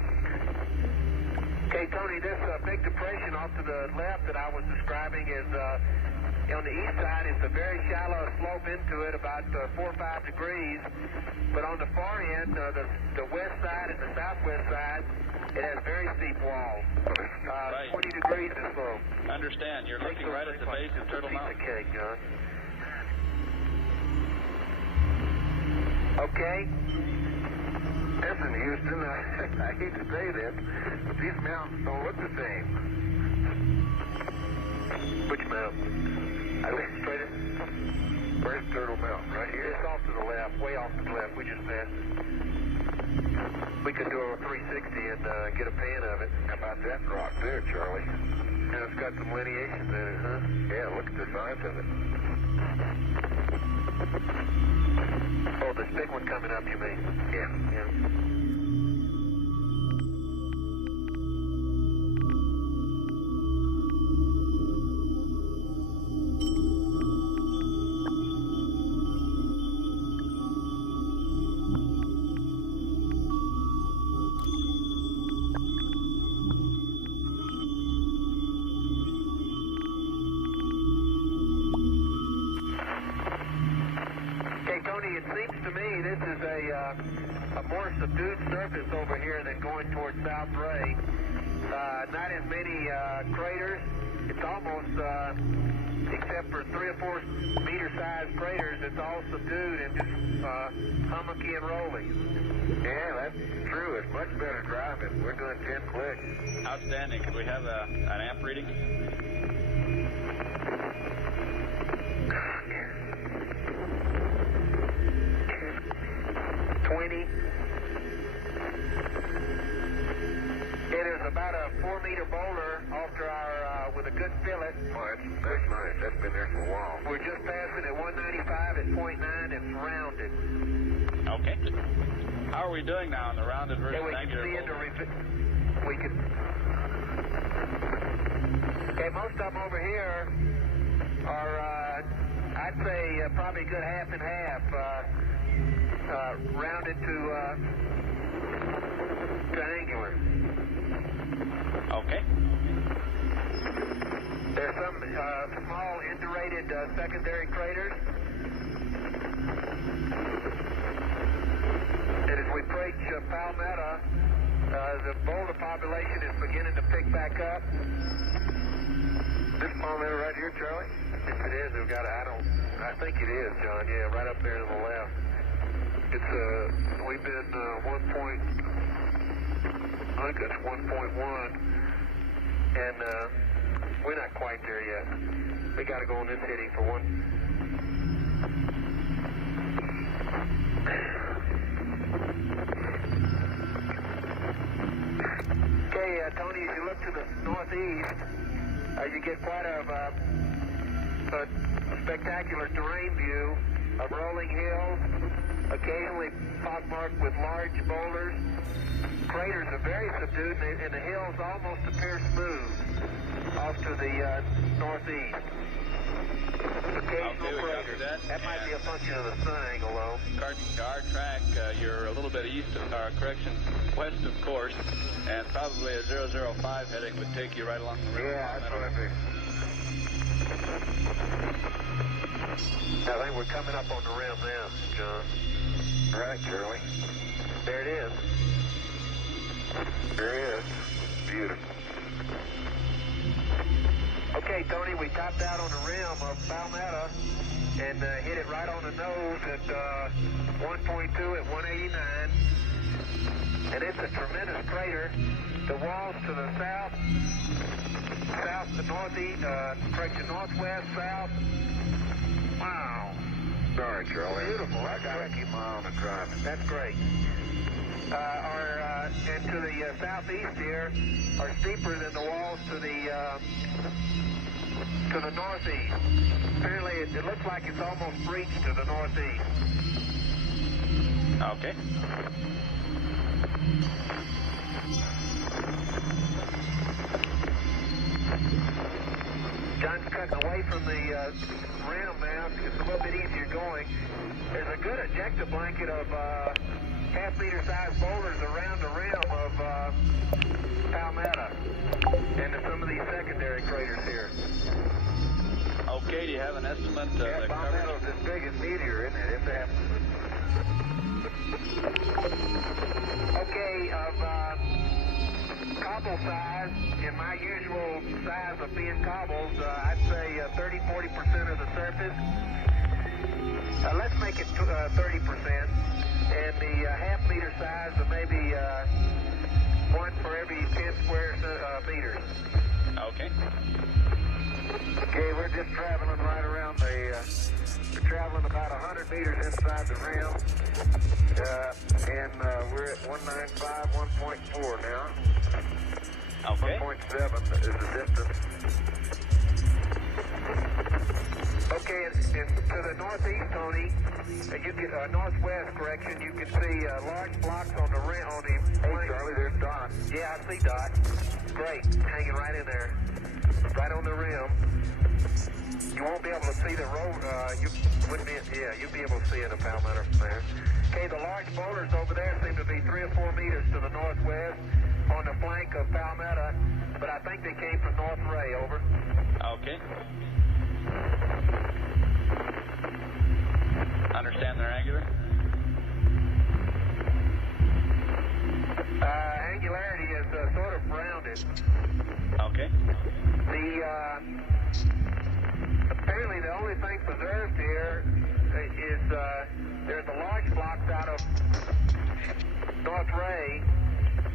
Okay, Tony, this big depression off to the left that I was describing is on the east side. It's a very shallow slope into it, about 4 or 5 degrees. But on the far end, the west side and the southwest side, it has very steep walls. Right. 20 degrees is slope. Understand, you're looking right at the base of Turtle Mountain. Cake, John. Okay. Listen, Houston, I hate to say this, but these mountains don't look the same. Which mountain? I went straight in. Where's Turtle Mountain? Right here? It's off to the left, way off to the left. We just passed it. We could do a 360 and get a pan of it. How about that rock there, Charlie? And it's got some lineations in it, huh? Yeah, look at the size of it. Oh, this big one coming up, you mean? Yeah. It seems to me this is a more subdued surface over here than going towards South Ray. Not as many craters. It's almost, except for 3 or 4 meter-sized craters, it's all subdued and just hummocky and rolling. Yeah, that's true. It's much better driving. We're doing 10 clicks. Outstanding. Could we have an amp reading? 20. It is about a 4-meter boulder off to our, with a good fillet. Oh, that's nice. That's been there for a while. We're just passing at 195 at 0.9. It's rounded. Okay. How are we doing now on the rounded versus angular boulder? We can. Okay, most of them over here are, I'd say, probably a good half and half. Rounded to angular. Okay. There's some small indurated secondary craters. And as we approach Palmetto, the boulder population is beginning to pick back up. This Palmetto right here, Charlie? If it is, we've got I think it is, John. Yeah, right up there to the left. It's we've been I think it's 1.1, and we're not quite there yet. We got to go on this heading for one. Okay, Tony, as you look to the northeast, you get quite a spectacular terrain view of rolling hills, occasionally pockmarked with large boulders. Craters are very subdued, and the hills almost appear smooth off to the northeast. Occasional craters. That might be a function of the sun angle, though. Our track, you're a little bit east of our west of course, and probably a 005 heading would take you right along the rim. Yeah, that's what I think. I think we're coming up on the rim now, John. Right, Charlie. There it is. There it is. Beautiful. Okay, Tony, we topped out on the rim of Palmetto and hit it right on the nose at 1.2 at 189. And it's a tremendous crater. The walls to the south, to northeast, northwest, south. Wow. Sorry, Charlie. Beautiful. I gotta keep my eye on the driving. That's great. And to the southeast here are steeper than the walls to the northeast. Apparently, it looks like it's almost breached to the northeast. Okay. John's cutting away from the rim now. It's a little bit easier going. There's a good ejecta blanket of half-meter size boulders around the rim of Palmetto and to some of these secondary craters here. Okay, do you have an estimate? Yeah, Palmetto's as big as Meteor, isn't it? If that. Okay, of cobble size, in my usual size of being cobbles, I'd say 30-40% of the surface. Let's make it 30%. And the half-meter size of maybe one for every 10 square meters. Okay. Okay, we're just traveling right around we're traveling about 100 meters inside the rim. And we're at 195, 1.4 now. Okay. 1.7 is the distance. Okay, and to the northeast, Tony, you get northwest correction. You can see large blocks on the rim. Hey, Charlie, there's Dot. Yeah, I see Dot. Great, hanging right in there, right on the rim. You won't be able to see the road. You'll be able to see it in Palmetto from there. Okay, the large boulders over there seem to be 3 or 4 meters to the northwest on the flank of Palmetto, but I think they came from North Ray. Over. Okay. Understand their angular? Angularity is sort of rounded. Okay. Apparently the only thing preserved here is there's a large blocks out of North Ray,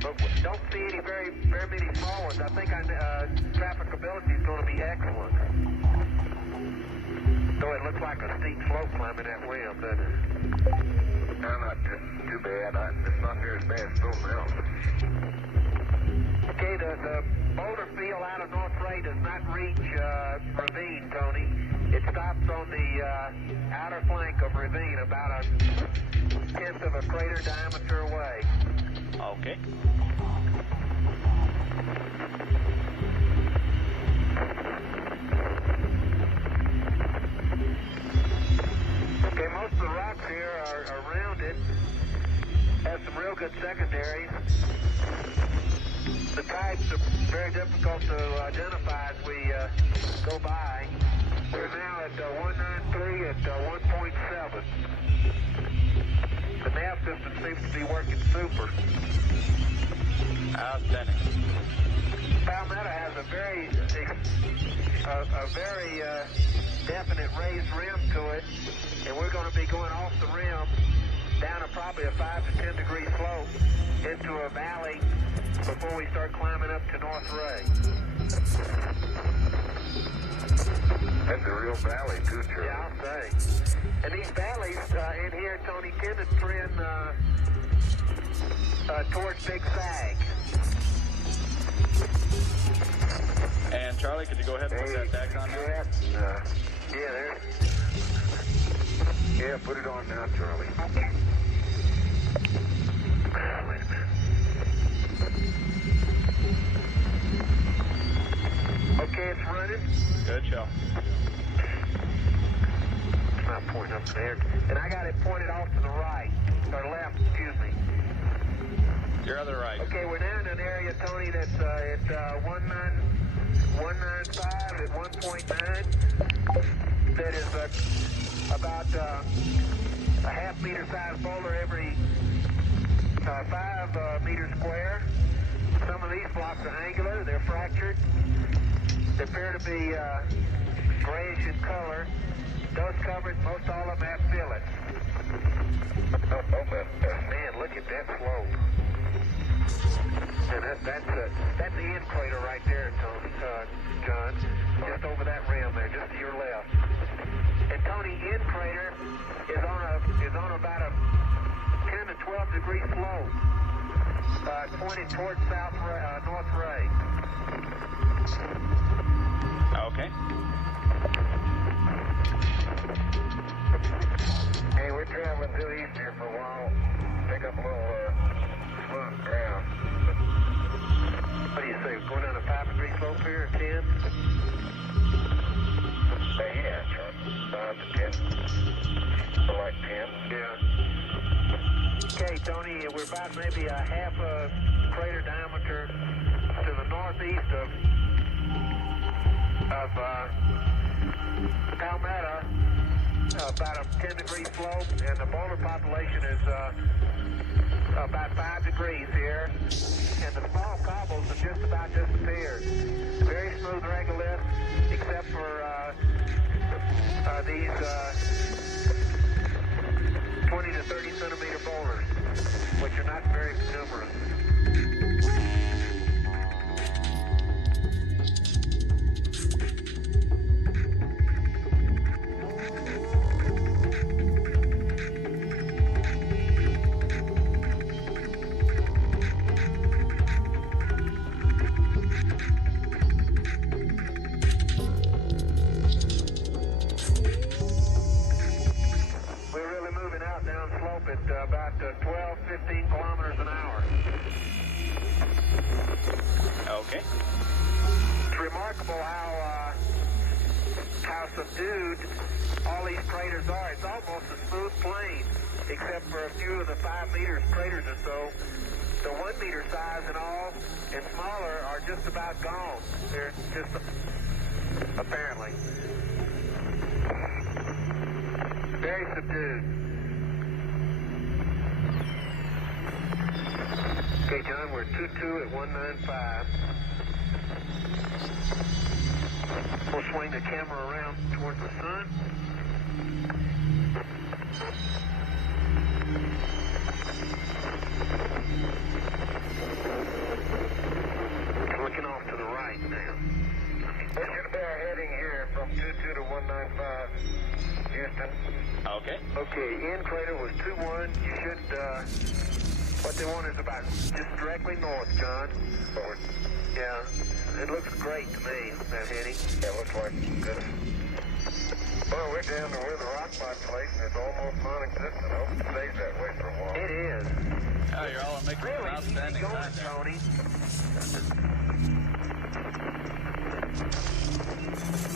but don't see any very many small ones. I think trafficability is going to be excellent. Though it looks like a steep slope climbing that rim, doesn't it? No, not too bad. It's not near as bad as Stone Mountain. Okay, the boulder field out of North Ray does not reach ravine, Tony. It stops on the outer flank of ravine, about a 1/10 of a crater diameter away. Okay. Okay, most of the rocks here are rounded, have some real good secondaries. The types are very difficult to identify as we go by. We're now at 193 at 1.7. The nav system seems to be working super. Outstanding. Palmetto has a very definite raised rim to it, and we're going to be going off the rim down probably a 5 to 10 degree slope into a valley before we start climbing up to North Ray. That's a real valley, too, Charlie. Yeah, I'll say. And these valleys in here, Tony, tend to trend towards Big Sag. And Charlie, could you go ahead and put that back on now? Yeah, put it on now, Charlie. Okay. Wait a minute. Okay, it's running. Good show. It's not pointing up there. And I got it pointed off to the right, or left, excuse me. Your other right. Okay, we're now in an area, Tony, that's at 195 at 1.9. That is about a half-meter size boulder every 5 meters square. Some of these blocks are angular, they're fractured. They appear to be grayish in color. Dust covered, most all of them have fillets. Man, look at that slope. And that's the end crater right there, Tony, John. Just over that rim there, just to your left. And Tony, end crater is on about a 10 to 12 degree slope, pointed towards North Ray. Okay. Hey, we're traveling due east here for a while. Pick up a little smooth ground. What do you say? Going down a 5 degree slope here, 10? Yeah, 5 to 10. So like 10. Yeah. Okay, Tony, we're about maybe a half a crater diameter to the northeast of Palmetto, about a 10 degree slope, and the boulder population is about 5 degrees here, and the small cobbles have just about disappeared. Very smooth regolith, except for these 20 to 30 centimeter boulders, which are not very numerous. About 12, 15 kilometers an hour. Okay. It's remarkable how subdued all these craters are. It's almost a smooth plain, except for a few of the 5 meter craters or so. The 1 meter size and all, and smaller, are just about gone. They're just apparently very subdued. Okay, John, we're 22 at 195. We'll swing the camera around towards the sun. Looking off to the right now. This should be our heading here from 22 to 195, Houston. Okay. Okay, end crater was 2-1. You should, what they want is about just directly north, John. Forward. Yeah, it looks great to me, that heading. Yeah, looks like good. Well, we're down to where the rock population is almost non-existent. I hope it stays that way for a while. It is. Oh, you're all making an outstanding time there. Tony.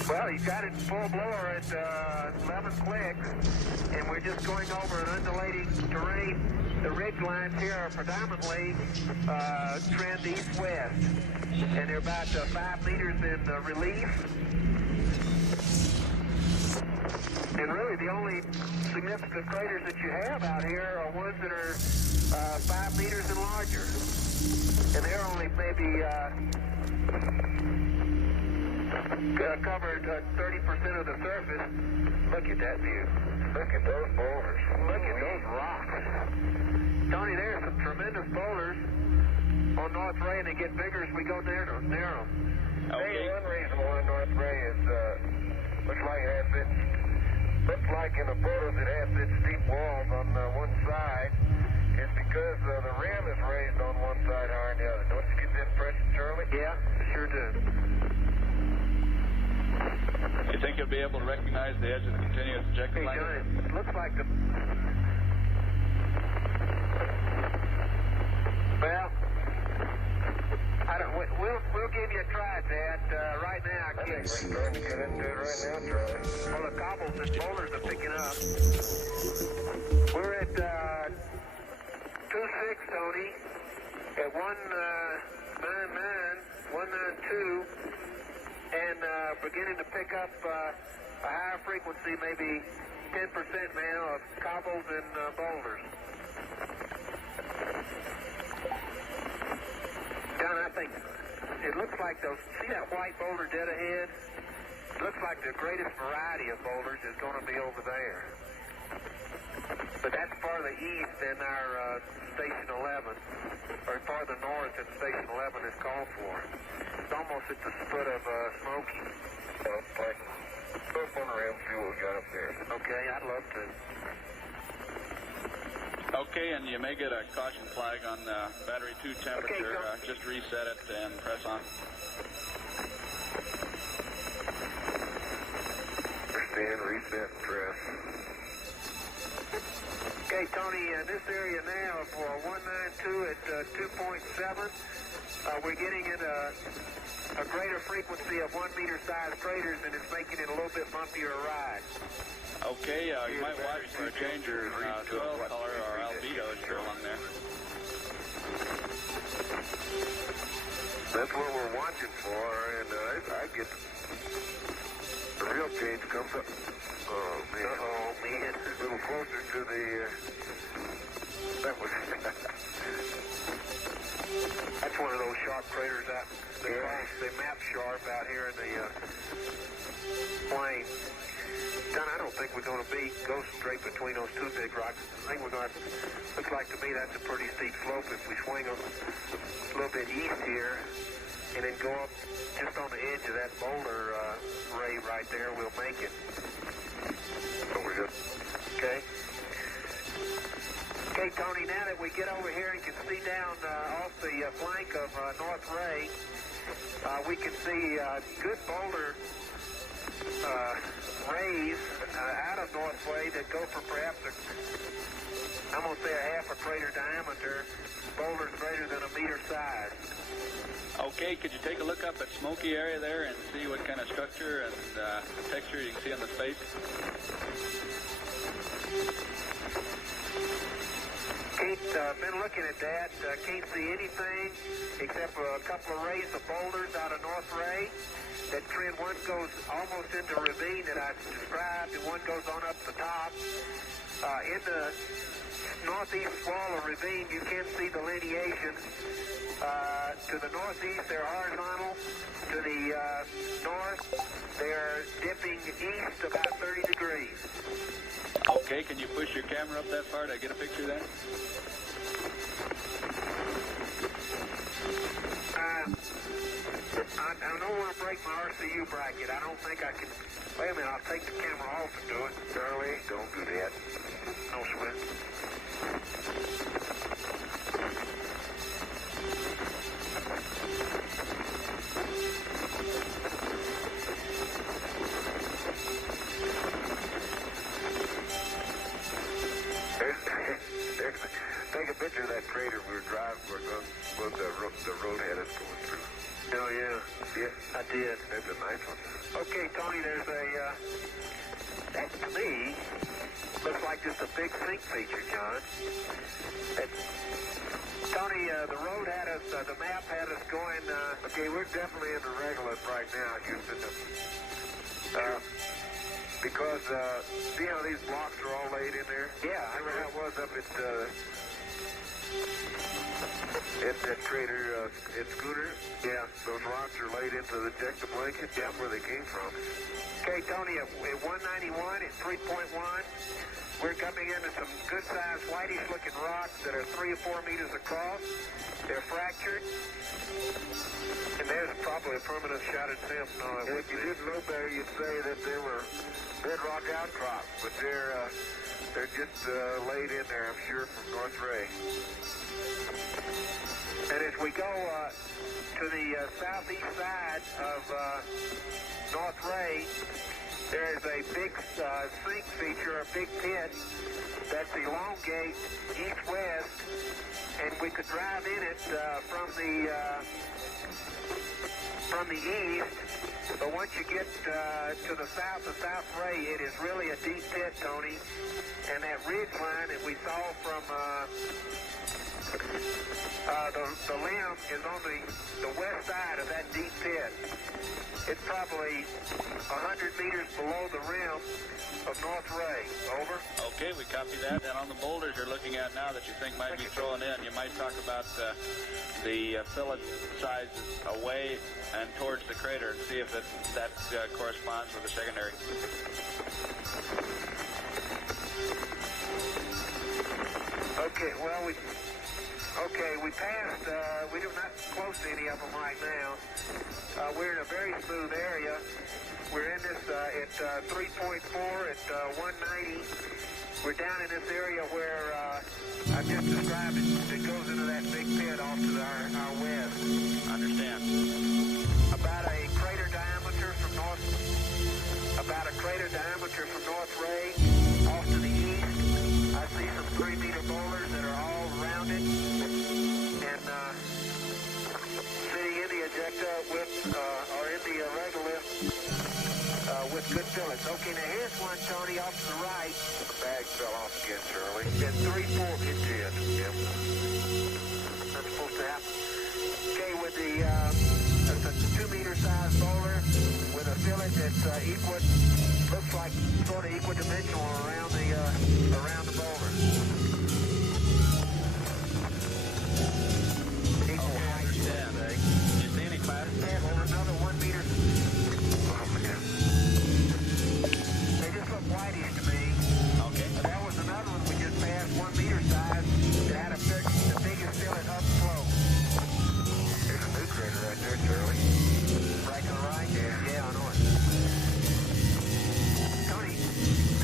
Well, you got it in full blower at 11 clicks, and we're just going over an undulating terrain. The ridge lines here are predominantly trend east-west, and they're about 5 meters in relief. And really, the only significant craters that you have out here are ones that are 5 meters and larger, and they're only maybe covered 30% of the surface. Look at that view. Look at those boulders. Look at those rocks. Tony, there's some tremendous boulders on North Ray, and they get bigger as we go near them. Okay. Hey, one reason why North Ray is, looks like in the photos it has its steep walls on one side, is because the rim is raised on one side higher than the other. Don't you get that impression, Charlie? Yeah, sure do. You think you'll be able to recognize the edge of the continuous ejector line? It looks like the... Well, I don't... We'll give you a try at that right now. I think we're starting to get into it right now, Charlie. Well, the cobbles and boulders are picking up. We're at 2-6, Tony, at 199, 192. And beginning to pick up a higher frequency, maybe 10% now of cobbles and boulders. John, I think it looks like those, see that white boulder dead ahead? It looks like the greatest variety of boulders is going to be over there. But that's farther east than our Station 11, or farther north than Station 11 is called for. It's almost at the foot of Smoky. Like, put one around, see what we got up there. Okay, I'd love to. Okay, and you may get a caution flag on battery 2 temperature. Okay, just reset it and press on. Stand, reset, and press. Okay, Tony, this area now for 192 at 2.7, we're getting in a greater frequency of 1 meter size craters, and it's making it a little bit bumpier ride. Okay, you might watch for a change in oil color or albedo is still on there. That's what we're watching for, and I get the real change comes up. Oh, man. Oh, man. A little closer to the... that was... That's one of those sharp craters out. They map sharp out here in the plain. John, I don't think we're going to go straight between those two big rocks. I think we're going to... Looks like to me that's a pretty steep slope. If we swing a little bit east here and then go up just on the edge of that boulder ray right there, we'll make it. So we're good. Okay. Okay, Tony, now that we get over here and can see down off the flank of North Ray, we can see good boulder rays out of North Ray that go for perhaps I'm going to say a half a crater diameter, boulders greater than 1 meter size. Okay, could you take a look up at Smoky area there and see what kind of structure and texture you can see on the space? Kate, been looking at that. Can't see anything except for a couple of rays of boulders out of North Ray. That trend, one goes almost into a ravine that I described, and one goes on up the top. In the northeast wall of ravine, you can see delineation. To the northeast, they're horizontal. To the north, they're dipping east about 30 degrees. Okay, can you push your camera up that far to get a picture there? I don't want to break my RCU bracket. I don't think I can. Wait a minute, I'll take the camera off and do it. Charlie, don't do that. No sweat. Take a picture of that crater we were driving where the road had us going through. Oh, yeah. Yeah, I did. that's a nice one. Okay, Tony, there's that to me looks like just a big sink feature, John. Tony, the road had us, the map had us going, Okay, we're definitely in the regolith right now, Houston. Because, see how these blocks are all laid in there? yeah, I Remember how remember. it was up at that crater at Scooter? Yeah. Those rocks are laid into the ejecta blanket. That's where they came from. Okay, Tony, at 191 at 3.1, we're coming into some good-sized whitish-looking rocks that are 3 or 4 meters across. They're fractured. And there's probably a permanent shotted sandstone. And if you didn't know better, you'd say that they were bedrock outcrops, but they're just laid in there, I'm sure, from North Ray. And as we go to the southeast side of North Ray, there is a big sink feature, a big pit that's elongate east-west, and we could drive in it from the east. But once you get to the south of South Ray, it is really a deep pit, Tony. And that ridge line that we saw from The limb is on the west side of that deep pit. It's probably 100 meters below the rim of North Ray. Over. Okay, we copy that. And on the boulders you're looking at now that you think might be thrown in, you might talk about the fillet sizes away and towards the crater and see if that corresponds with the secondary. Okay, well, we passed, we're not close to any of them right now. We're in a very smooth area. We're in this at 3.4 at 190. We're down in this area where I've just described it. It goes into that big pit off to our west. Understand. About a crater diameter from North Ray off to the east. I see some 3-meter boulders that are all rounded and sitting in the ejecta with or in the regolith with good fillets. Okay, now here's one, Tony, off to the right. The bag fell off again, Charlie. At 3-4. It did. Yep. That's supposed to happen. Okay, with that's a 2-meter size boulder with a fillet that's looks like sort of equidimensional around the boulder. I understand. Do you see any class? And another 1 meter. Oh, man. They just look whitish to me. Okay. There was another one we just passed, 1 meter size, that had the biggest fillet up slope. There's a new crater right there, Charlie. Right to the right? Yeah, I know it. Tony,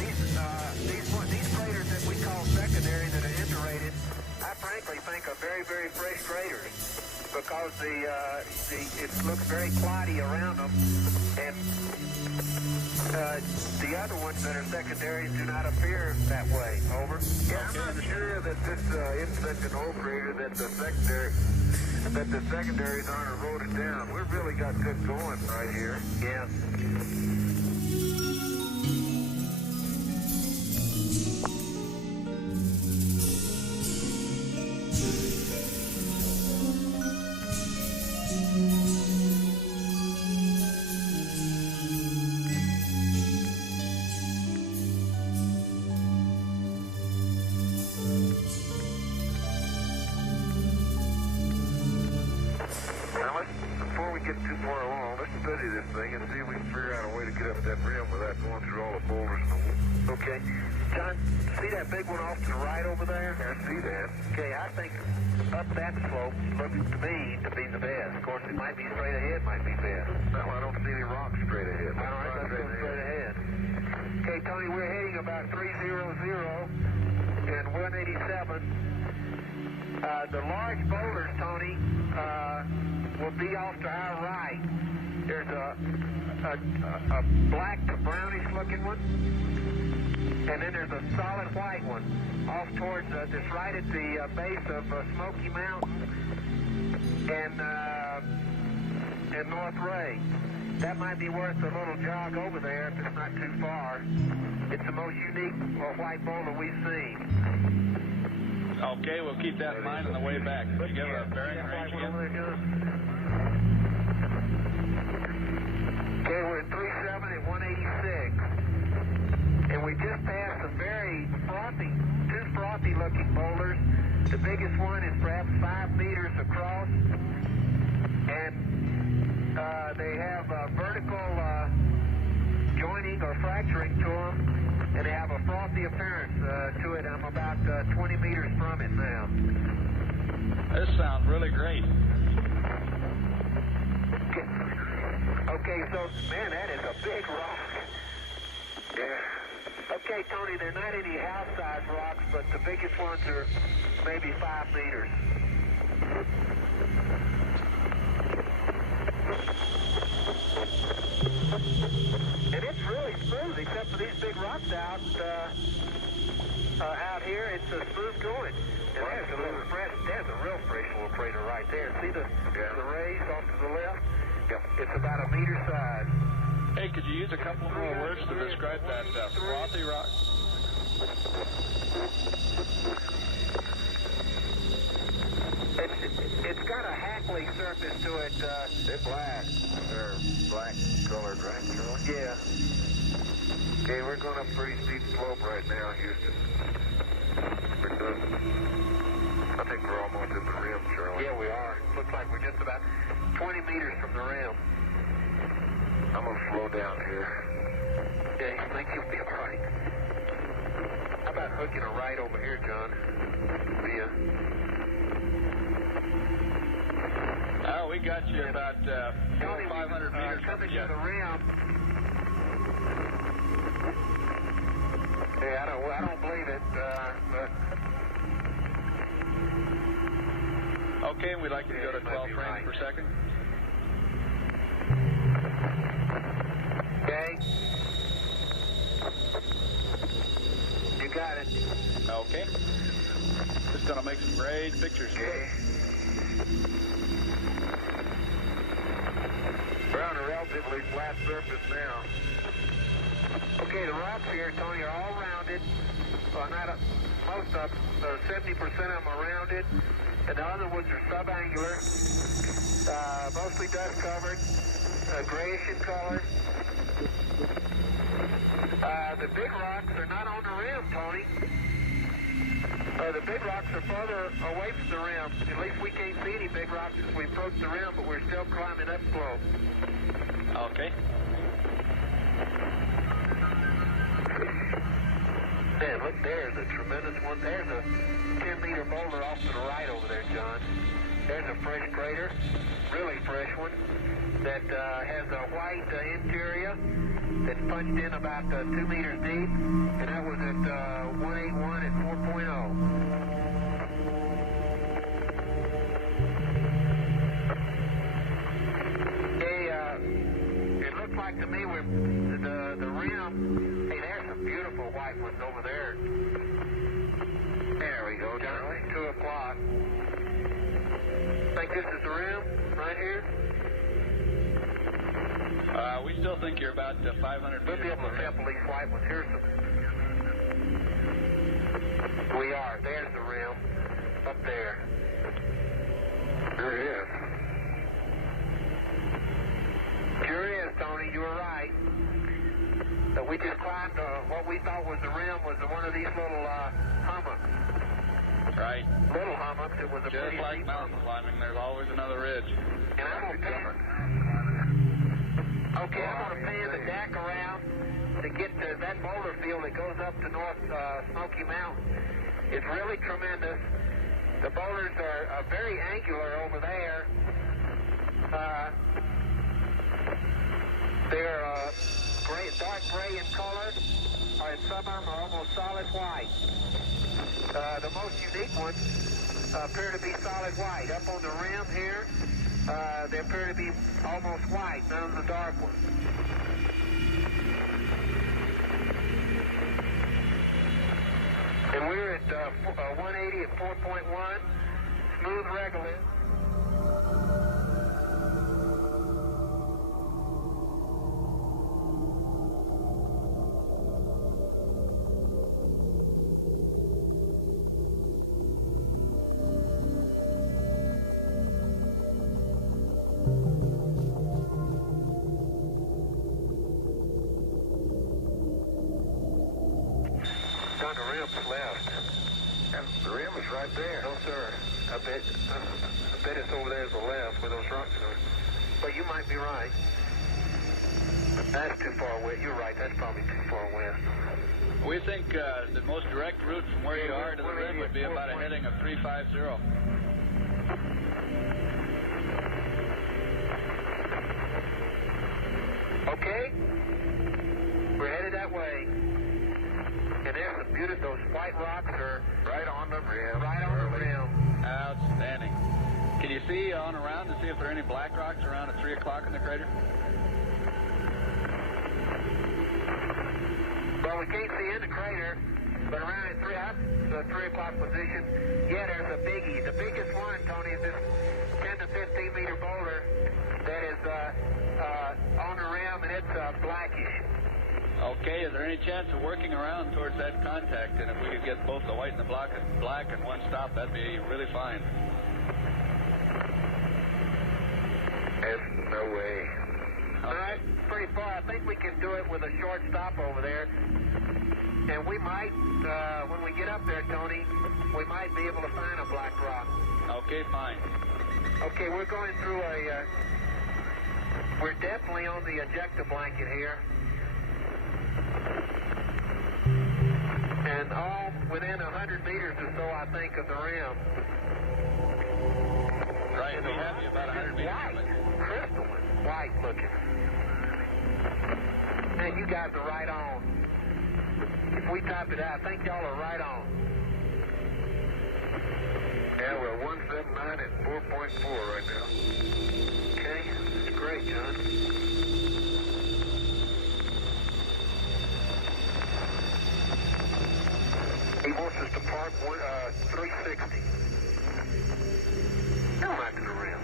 these craters that we call secondary that are indurated, I frankly think are very, very fresh craters because it looks very cloddy around them, and the other ones that are secondaries do not appear that way. Over. Yeah, I'm not sure that this infected old crater that the secondaries aren't eroded down. We've really got good going right here. Yeah. Before we get too far along, let's study this thing and see if we can figure out a way to get up that rim without going through all the boulders. Okay. John, see that big one off to the right over there? I see that. Okay, I think up that slope looks to me to be the best. Of course, it might be straight ahead, might be best. No, I don't see any rocks straight ahead. All right, let's go straight ahead. Okay, Tony, we're heading about 300 and 187. The large boulders, Tony, will be off to our right. There's a black to brownish looking one, and then there's a solid white one off towards just right at the base of Smoky Mountain and North Ray. That might be worth a little jog over there if it's not too far. It's the most unique white boulder we've seen. Okay, we'll keep that in mind on the way back. Did you give a bearing range again? Okay, we're at 37 at 186. And we just passed some very two frothy looking boulders. The biggest one is perhaps 5 meters across. And they have vertical joining or fracturing to them. And they have a frothy appearance to it. I'm about 20 meters from it now. This sounds really great. Okay, so, man, that is a big rock. Yeah. Okay, Tony, they're not any house-sized rocks, but the biggest ones are maybe 5 meters. And it's really smooth, except for these big rocks out here. It's smooth going. And there's a little fresh. There's a real fresh little crater right there. See the rays off to the left? Yeah. It's about a meter size. Hey, could you use a couple more words to describe that frothy rock? black. They're black colored, right, Charlie? Yeah. Okay, we're going up a pretty steep slope right now, Houston. We're good. I think we're almost at the rim, Charlie. Yeah, we are. Looks like we're just about 20 meters from the rim. I'm going to slow down here. Yeah, you think you'll be all right? How about hooking a right over here, John? Oh, we got you about 400 or 500 meters coming from to the rim. Yeah, I don't believe it, but... Okay, we'd like you to go to 12 frames per second. Okay. You got it. Okay. Just going to make some great pictures here. We're on a relatively flat surface now. Okay, the rocks here, Tony, are all rounded. Well, most of them, 70% of them are rounded, and the other ones are subangular, mostly dust covered, grayish in color. The big rocks are not on the rim, Tony. The big rocks are further away from the rim. At least we can't see any big rocks as we approach the rim, but we're still climbing up slope. Okay. Man, look, there's a tremendous one. There's a 10-meter boulder off to the right over there, John. There's a fresh crater, really fresh one, that has a white interior that's punched in about 2 meters deep, and that was at 181 at 4.0. It looks like to me we're the rim. Hey, there's some beautiful white ones over there. There we go, Charlie. 2 o'clock. Think this is the rim right here? We still think you're about 500 We'll meters. be able to sample these white ones. Here's some. We are. There's the rim. Up there. There it is. Sure is, Tony. You were right. We just climbed what we thought was the rim was one of these little hummocks. Right. Little hummocks. It was a Just pretty like steep mountain climbing, there's always another ridge. And I'm going to pan. Okay, I'm going to pan the deck around to get to that boulder field that goes up to North Smoky Mountain. It's really tremendous. The boulders are very angular over there. They're dark gray in color, and some of them are almost solid white. The most unique ones appear to be solid white. Up on the rim here, they appear to be almost white, none of the dark ones. And we're at 180 at 4.1, smooth regolith. On the rim's left. And the rim is right there. No, sir. I bet it's over there to the left where those rocks are. But you might be right. That's too far west. You're right. That's probably too far west. We think the most direct route from where you are to the rim would be about a heading of 350. Okay. We're headed that way. And there's some beautiful, those white rocks are Right on the rim. right on the rim. Outstanding. Can you see on around to see if there are any black rocks around at 3 o'clock in the crater? Well, we can't see in the crater, but around at 3 o'clock position, yeah, there's a biggie. The biggest one, Tony, is this 10 to 15 meter boulder that is on the rim, and it's blackish. Okay, is there any chance of working around towards that contact? And if we could get both the white and the black in one stop, that'd be really fine. There's no way. That's pretty far. I think we can do it with a short stop over there. And we might, when we get up there, Tony, we might be able to find a black rock. Okay, fine. Okay, we're going through we're definitely on the ejector blanket here. And all within 100 meters or so, I think, of the rim. Right, we have you about 100 meters. White, crystalline, white looking. Man, you guys are right on. If we top it out, I think y'all are right on. Yeah, we're 179 at 4.4 right now. Okay, that's great, John. He wants us to park 360. No, not to the rim.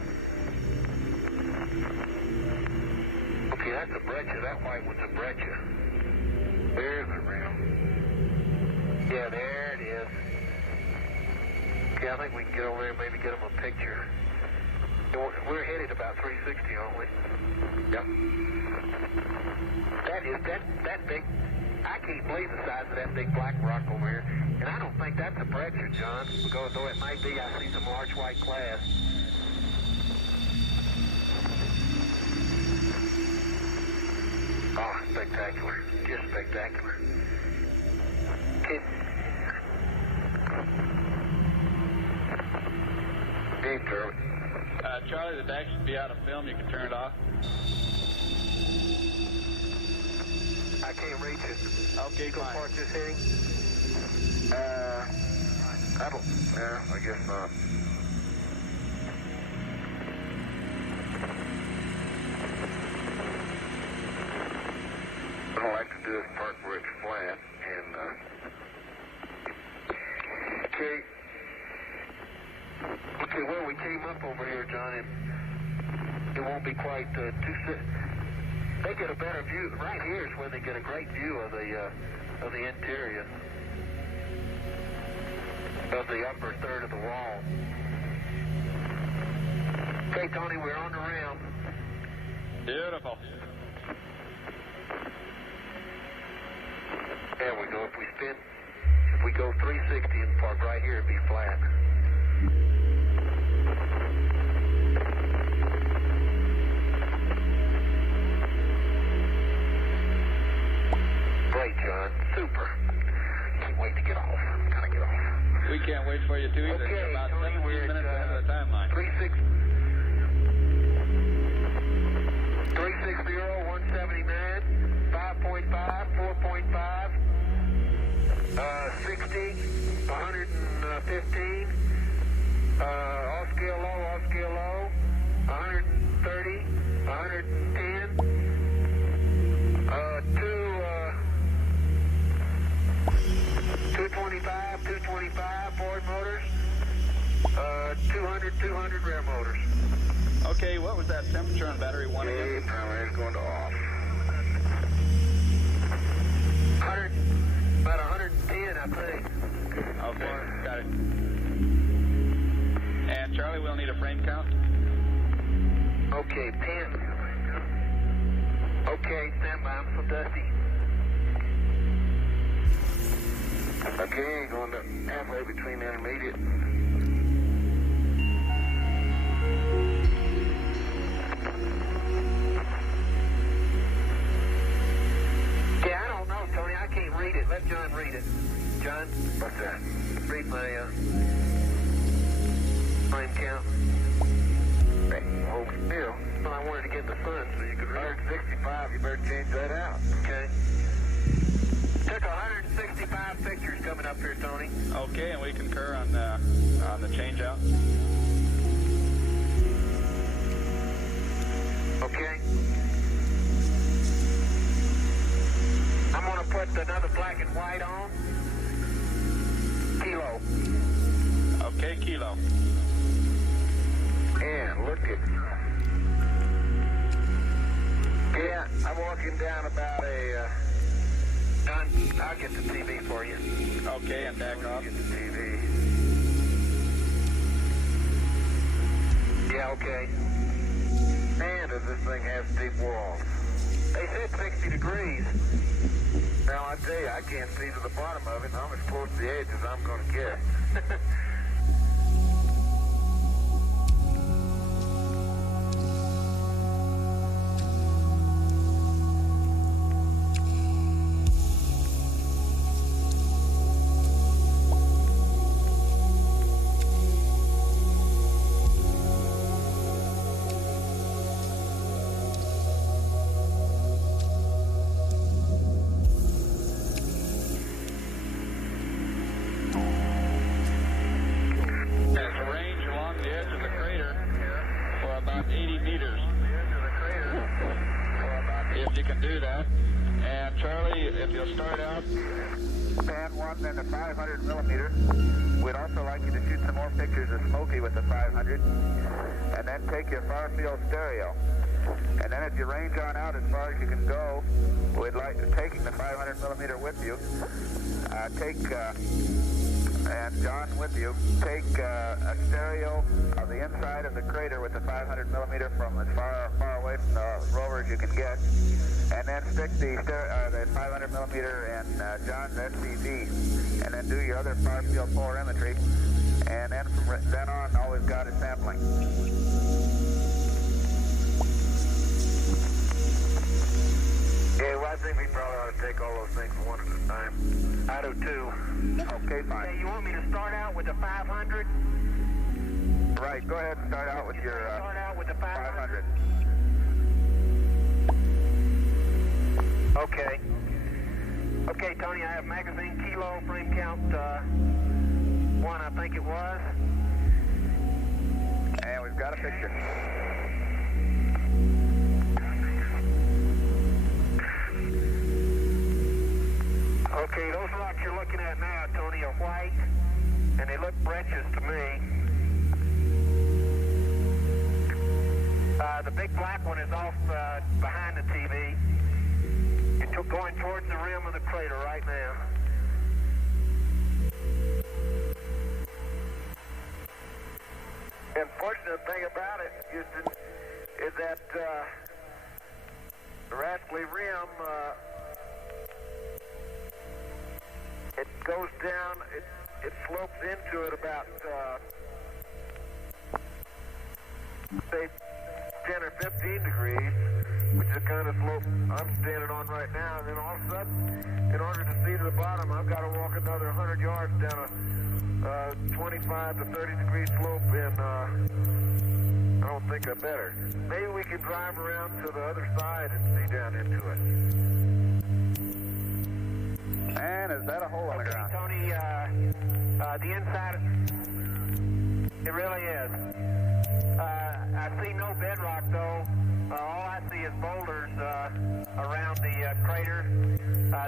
Okay, that's a breccia. That white one's a breccia. There's the rim. Yeah, there it is. Okay, I think we can get over there and maybe get them a picture. We're headed about 360, aren't we? Yep. That big, I can't believe the size of that big black rock over here. And I don't think that's a breccia, John, because though it might be, I see some large white glass. Oh, spectacular. Just spectacular. Okay. Hey, Charlie. Charlie, the deck should be out of film. You can turn it off. I can't reach it. Okay, Go fine. park this heading. I guess not. What I like to do is park where it's flat and, Okay, well, we came up over here, John, and it won't be quite too... They get a better view. Right here is where they get a great view of the interior, of the upper third of the wall. Okay, Tony, we're on the rim. Beautiful. There we go. If we go 360 and park right here, it'd be flat. Great, John. Super. Can't wait to get off. Gotta get off. We can't wait for you to either. Okay, You're about Tony, 17 we're minutes at, ahead of the timeline. 360, 179, 5.5, 4.5, 60, 115, off scale low, 130, 110, 225 Ford motors, 200 rear motors. Okay, what was that temperature on battery 1 again? okay, power is going to off. 100, about 110, I think. Okay, got it. And Charlie, we'll need a frame count. Okay, 10. Okay, stand by. I'm so dusty. Okay, going to halfway between intermediate. Yeah, I don't know, Tony. I can't read it. Let John read it. John? What's that? Read my frame count. Hey, hold still. Well, I wanted to get in the sun so you could read it. 165, you better change that out. Okay. Took 165 pictures coming up here, Tony. Okay, and we concur on the change out. Okay. I'm going to put another black and white on. Kilo. Okay, kilo. And look at... Yeah, I'm walking down about a... John, I'll get the TV for you. Okay, and back off. Get the TV. Yeah, okay. Man, this thing has deep walls? They said 60 degrees. Now, I tell you, I can't see to the bottom of it, and I'm as close to the edge as I'm going to get. Pan 1 and the 500 millimeter. We'd also like you to shoot some more pictures of Smokey with the 500, and then take your far field stereo. And then if you range on out as far as you can go, we'd like to taking the 500 millimeter with you. And John with you, take a stereo of the inside of the crater with the 500 millimeter from as far away from the rover as you can get, and then stick the 500 millimeter in John's SCD, and then do your other far field polarimetry, and then from then on, all we've got is sampling. Yeah, well, I think we probably ought to take all those things one at a time. I do too. Okay, fine. Hey, you want me to start out with the 500? Right, go ahead and start out with your Start out with the 500. 500. Okay. Okay, Tony, I have magazine kilo, frame count 1, I think it was. And we've got a picture. Okay, those rocks you're looking at now, Tony, are white, and they look breccious to me. The big black one is off behind the TV. It's going towards the rim of the crater right now. The unfortunate thing about it, Houston, is that the rascally rim, it goes down, it slopes into it about, say, 10 or 15 degrees, which is the kind of slope I'm standing on right now. And then all of a sudden, in order to see to the bottom, I've got to walk another 100 yards down a 25 to 30 degree slope, and I don't think I better. Maybe we can drive around to the other side and see down into it. And is that a hole in the ground? Tony, the inside, it really is. I see no bedrock though. All I see is boulders around the crater.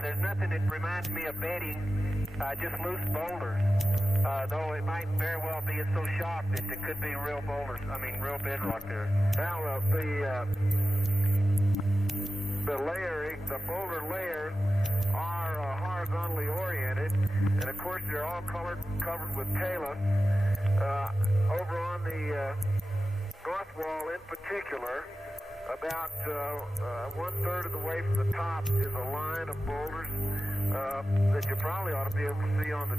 There's nothing that reminds me of bedding, just loose boulders. Though it might very well be, it's so sharp that it could be real boulders, real bedrock there. Now, the boulder layers are horizontally oriented, and of course they're all covered with talus. Over on the north wall in particular, about 1/3 of the way from the top is a line of boulders that you probably ought to be able to see on the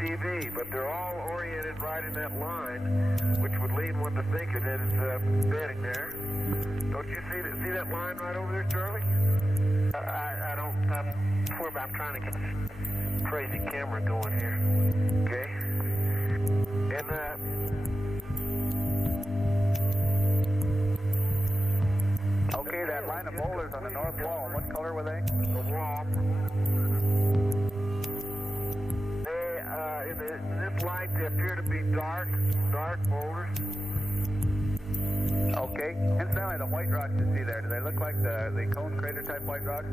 TV, but they're all oriented right in that line, which would lead one to think it is bedding there. Don't you see that line right over there, Charlie? I don't. I'm trying to get this crazy camera going here. Okay. And okay, that line of boulders on the north wall, what color were they? The wall. In this light, they appear to be dark boulders. Okay. Incidentally, the white rocks you see there, do they look like the cone crater type white rocks?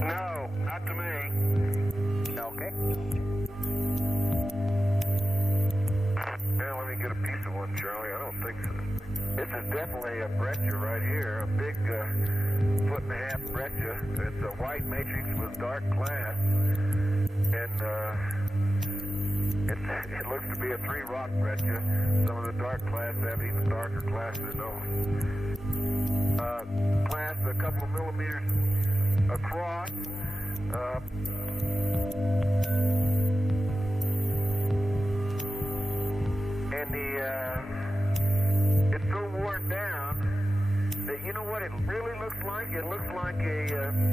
No, not to me. Okay. Now, let me get a piece of one, Charlie. I don't think so. This is definitely a breccia right here, a big 1.5-foot breccia. It's a white matrix with dark glass, and It looks to be a 3 rock breccia. Some of the dark class have even darker class than those. Class a couple of millimeters across. And it's so worn down that, you know what it really looks like? It looks like a,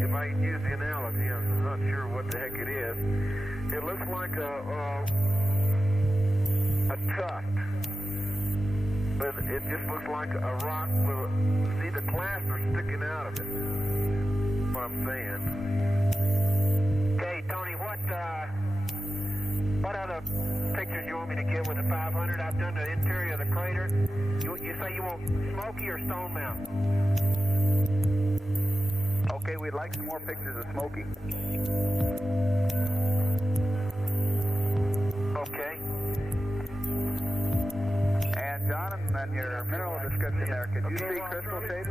if I can use the analogy, I'm not sure what the heck it is. It looks like a tuft. But it just looks like a rock with, see the clasp are sticking out of it. That's what I'm saying. Okay, Tony, what other pictures you want me to get with the 500? I've done the interior of the crater. You say you want Smoky or Stone Mountain? Okay, we'd like some more pictures of Smoky. Okay. And John, and your mineral description there, could you see crystal shape?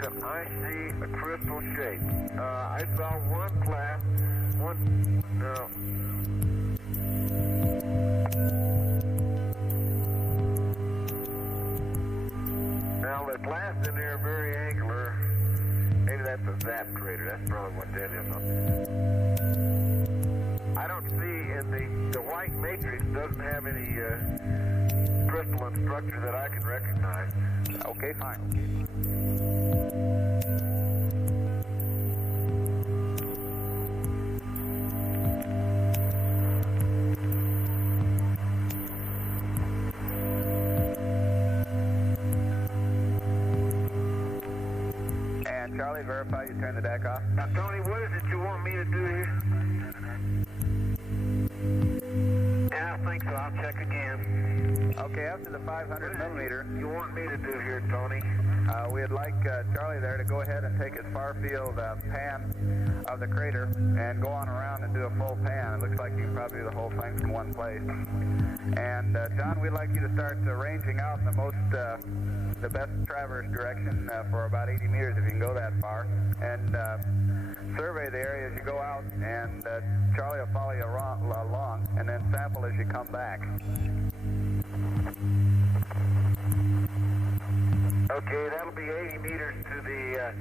Can I see a crystal shape? I saw one class, no. Now the glass in there are very angular. Maybe that's a zap crater. That's probably what that is. I don't see in the white matrix doesn't have any crystalline structure that I can recognize. Okay, fine. And Charlie, verify you turn the deck off. Now, Tony, what is it you want me to do here? Yeah, I think so. I'll check again. Okay, after the 500 millimeter, You want me to do here, Tony? we'd like Charlie there to go ahead and take his far field pan of the crater and go on around and do a full pan. It looks like you can probably do the whole thing from one place. And John, we'd like you to start ranging out in the best traverse direction for about 80 meters if you can go that far. And survey the area as you go out, and Charlie will follow you along and then sample as you come back. Okay, that'll be 80 meters to the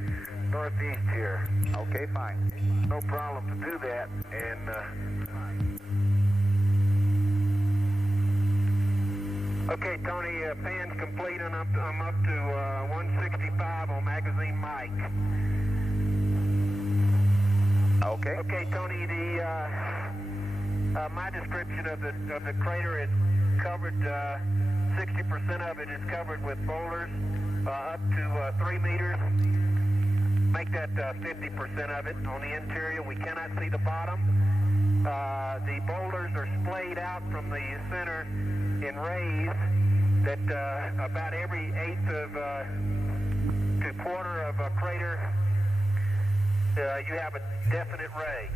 northeast here. Okay, fine. No problem to do that. And Okay, Tony, pan's complete, and I'm up to 165 on magazine mic. Okay. Okay, Tony, my description of the crater is covered. 60% of it is covered with boulders up to 3 meters. Make that 50% of it. On the interior, we cannot see the bottom. The boulders are splayed out from the center in rays that about every eighth of to quarter of a crater, you have a definite ray.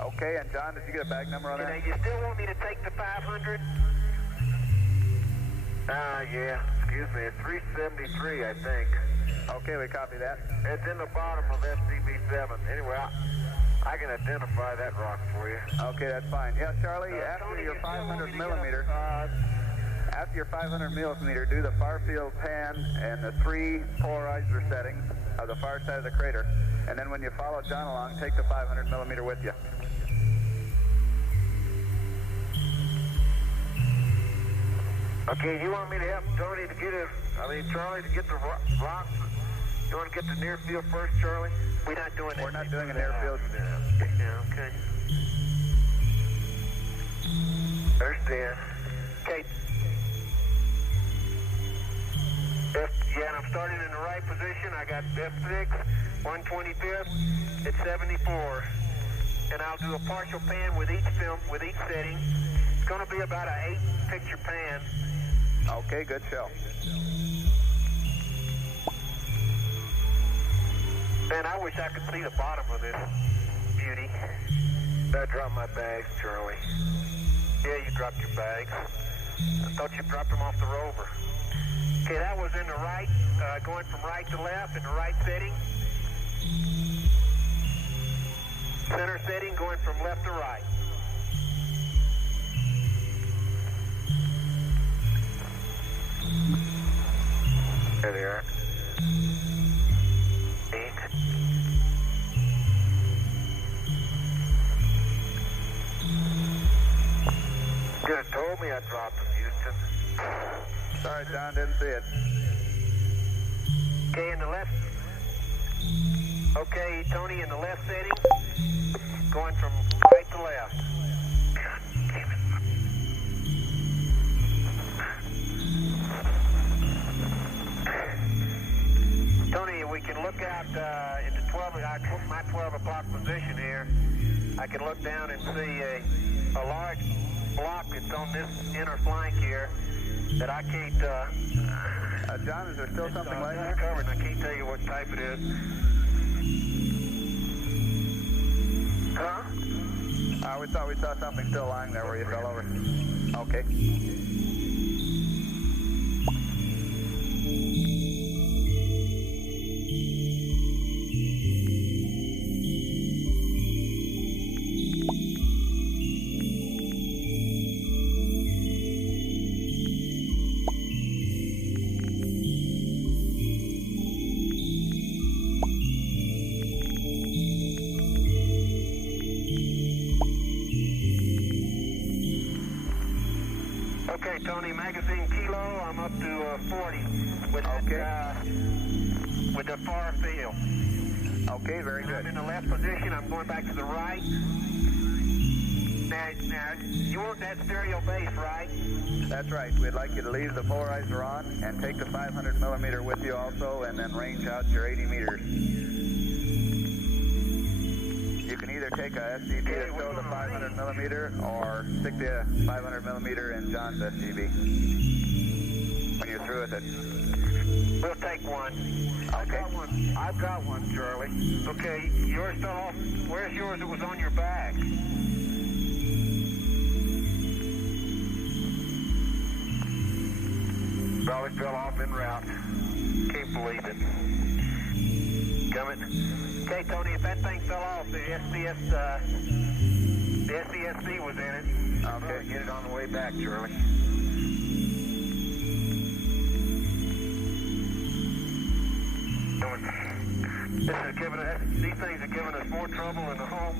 Okay, and John, did you get a bag number on that? You still want me to take the 500? yeah, excuse me, it's 373, I think. Okay, we copy that. It's in the bottom of SCB7. Anyway, I can identify that rock for you. Okay, that's fine. Yeah, Charlie, after Tony, your you still want 500 me to millimeter, after your 500 millimeter, do the far field pan and the 3 polarizer settings of the far side of the crater. And then when you follow John along, take the 500 millimeter with you. Okay, you want me to help Tony to get Charlie to get the rocks? You want to get the near field first, Charlie? We're not doing We're not doing a near field. Yeah, okay. There's Dan. Okay. Yeah, and I'm starting in the right position. I got F6, 125th, it's 74. And I'll do a partial pan with each film, with each setting. It's going to be about an 8-picture pan. Okay, good show. Man, I wish I could see the bottom of this beauty. I dropped my bags, Charlie. Yeah, you dropped your bags. I thought you dropped them off the rover. Okay, that was in the right, going from right to left in the right setting. Center setting going from left to right. There they are. 8. Could have told me I dropped them, Houston. Sorry, John, didn't see it. Okay, in the left. Okay, Tony, in the left setting, going from right to left. Tony, we can look out into 12. I put my 12 o'clock position here. I can look down and see a large block that's on this inner flank here that I can't. John, is there still something laying there? Covered, and I can't tell you what type it is. Huh? We thought we saw something still lying there where you fell over. Okay. Okay, Tony, magazine kilo, I'm up to 40 with with the far field. Okay, very good. I'm in the left position, I'm going back to the right. Now, you want that stereo base, right? That's right. We'd like you to leave the polarizer on and take the 500 millimeter with you also, and then range out your 80 meters. You can either take a SCB to show the 500 millimeter or stick the 500 millimeter in John's SCB when you're through with it. We'll take one. Okay. I've got one, Charlie. Okay, yours fell off. Where's yours? It was on your back. Probably fell off en route. Can't believe it. Coming. Okay, Tony, if that thing fell off, the SESC was in it. Okay, get it on the way back, Charlie. These things are giving us more trouble in the home.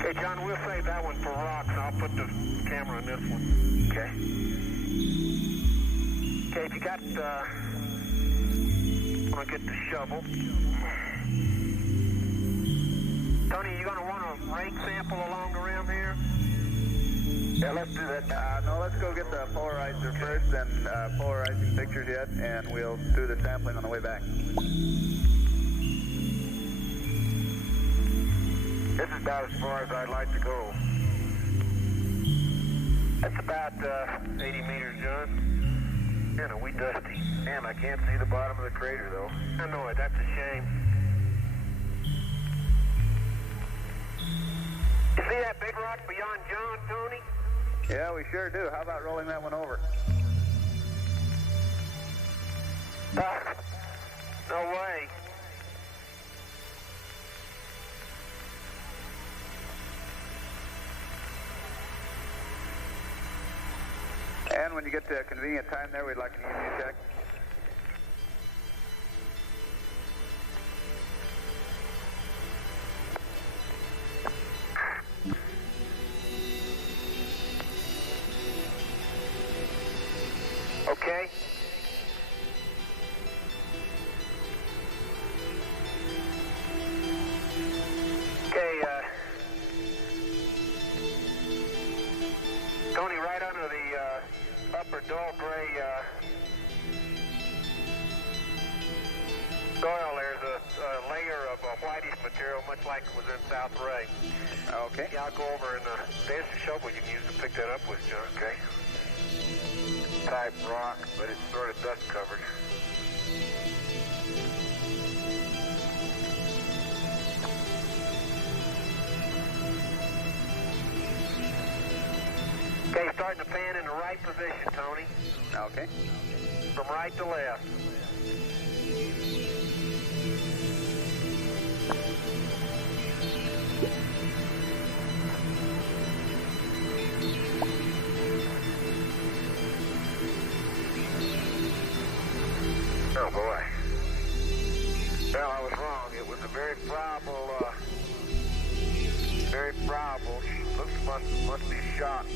Okay, John, we'll save that one for rocks. I'll put the camera on this one. Okay. Okay, if you got, I'm gonna get the shovel. Tony, you gonna want a rake sample along the rim here? Yeah, let's do that. No, let's go get the polarizer first and polarizing pictures yet, and we'll do the sampling on the way back. This is about as far as I'd like to go. That's about 80 meters, John. Man, are we dusty. Man, I can't see the bottom of the crater, though. I know it. That's a shame. You see that big rock beyond John, Tony? Yeah, we sure do. How about rolling that one over? No way. And when you get to a convenient time there, we'd like to give you a check. Okay. Okay, Tony, right under the upper dull gray soil, there's a layer of whitish material, much like it was in South Ray. Okay. Yeah, I'll go over and there's a shovel you can use to pick that up with, John. Okay. Type rock, but it's sort of dust covered. Okay, starting to pan in the right position, Tony. Okay. From right to left. Oh boy. Well, I was wrong. It was a very friable, must be shot,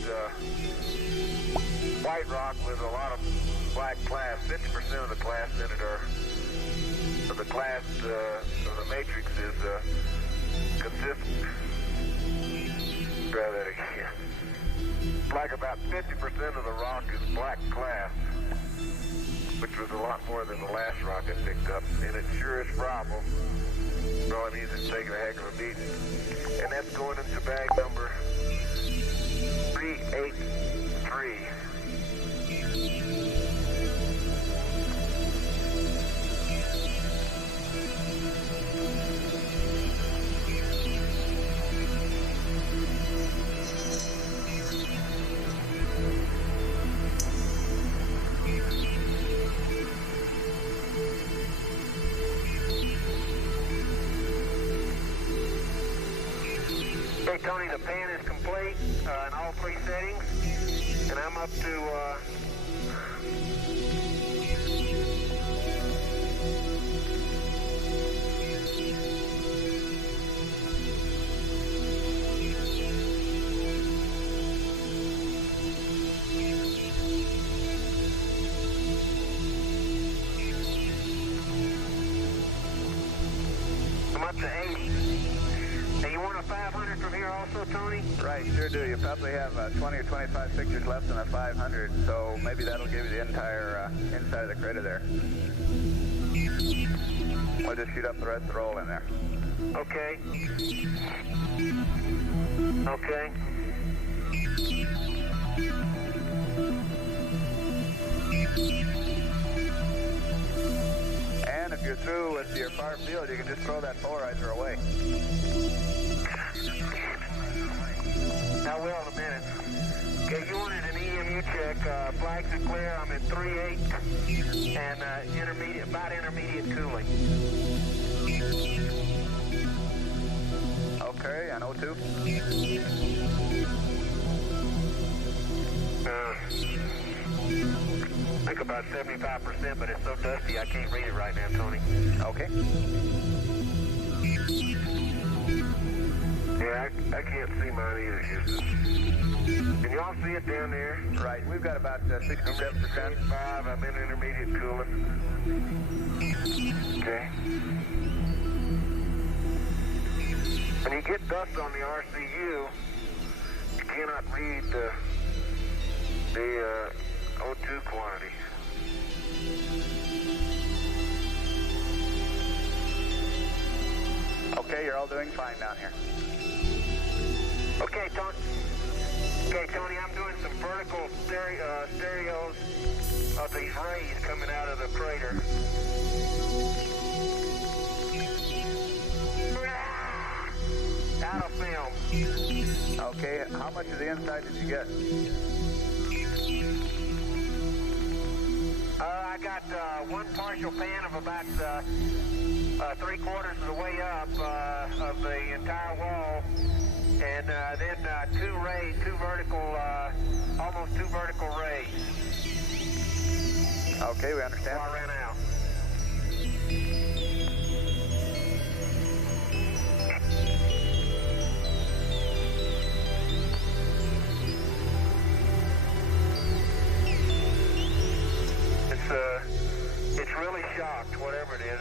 white rock with a lot of black class. 50% of the class in it are, of the class of the matrix is consistent. Try that again. Like about 50% of the rock is black glass, which was a lot more than the last rock I picked up, and it sure is friable. So it means it's taking a heck of a beating. And that's going into bag number 383. Okay, Tony, the pan is complete in all three settings, and I'm up to I'm up to 80. Hey, you want a 500 from here also, Tony? Right, sure do. You probably have 20 or 25 pictures left in a 500, so maybe that'll give you the entire inside of the crater there. We'll just shoot up the rest of the roll in there. Okay. Okay. And if you're through with your far field, you can just throw that polarizer away. I will in a minute. Okay, you wanted an EMU check. Flags are clear. I'm at 3.8 and about intermediate cooling. Okay, on O2. I think about 75%, but it's so dusty I can't read it right now, Tony. Okay. Yeah, I can't see mine either, Houston. Can you all see it down there? Right, we've got about 67%. 5, I'm in intermediate cooling. Okay. When you get dust on the RCU, you cannot read the O2 quantity. Okay, you're all doing fine down here. Okay, Tony. Okay, Tony, I'm doing some vertical stereos of these rays coming out of the crater. Out of film. Okay, how much of the inside did you get? I got one partial pan of about 3/4 of the way up of the entire wall, and then almost two vertical rays. Okay, we understand. Before I ran out. It's really shocked, whatever it is.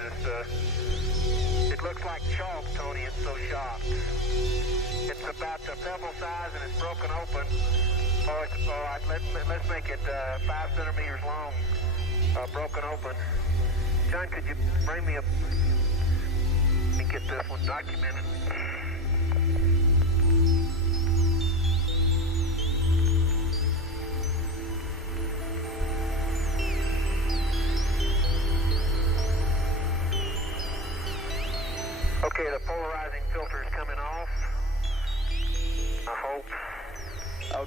It looks like chalk, Tony. It's so shocked. It's about the pebble size and it's broken open. Let's make it 5 centimeters long, broken open. John, could you bring me let me get this one documented. Okay, the polarizing filter is coming off. I hope.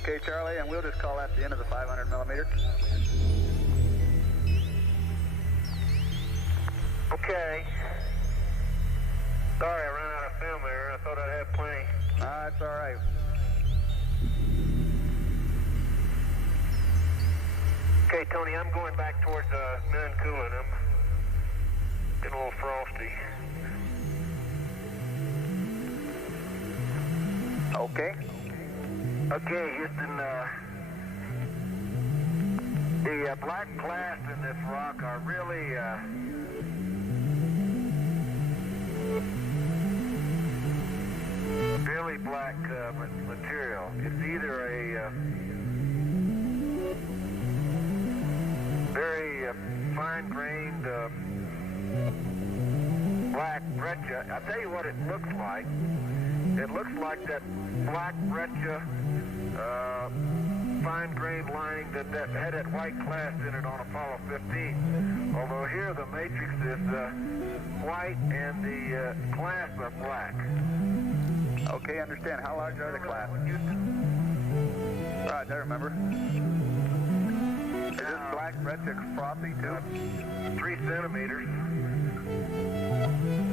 Okay, Charlie, and we'll just call that the end of the 500 millimeter. Okay. Sorry, I ran out of film there. I thought I'd have plenty. That's all right. Okay, Tony, I'm going back towards Mill and Cooling. Getting a little frosty. Okay. Okay, Houston, the black clasts in this rock are really, really black material. It's either a very fine-grained black breccia. I'll tell you what it looks like. It looks like that black breccia fine-grained lining that had that white clast in it on Apollo 15. Although here the matrix is white and the clasts are black. Okay, understand. How large are the clasts? Right, I remember. Is this black breccia frothy too? 3 centimeters.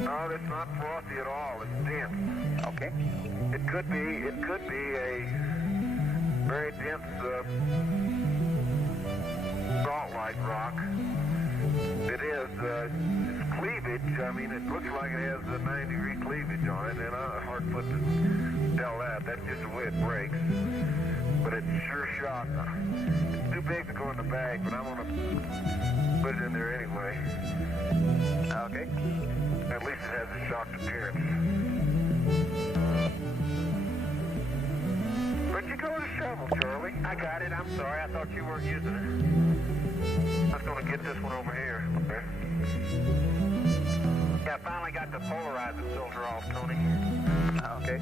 No, it's not frothy at all. It's dense. Okay. It could be a very dense salt-like rock. It is. Its cleavage, I mean, it looks like it has a 9-degree cleavage on it, and hard put to tell that. That's just the way it breaks. But it's sure shot. It's too big to go in the bag, but I'm going to put it in there anyway. Okay. At least it has a shocked appearance. Where'd you go with a shovel, Charlie? I got it. I'm sorry. I thought you weren't using it. I was going to get this one over here. Okay. Yeah, I finally got the polarizing filter off, Tony. Okay.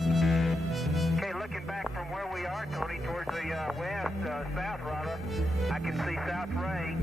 Okay, looking back from where we are, Tony, towards the west, south rather, I can see South Ray.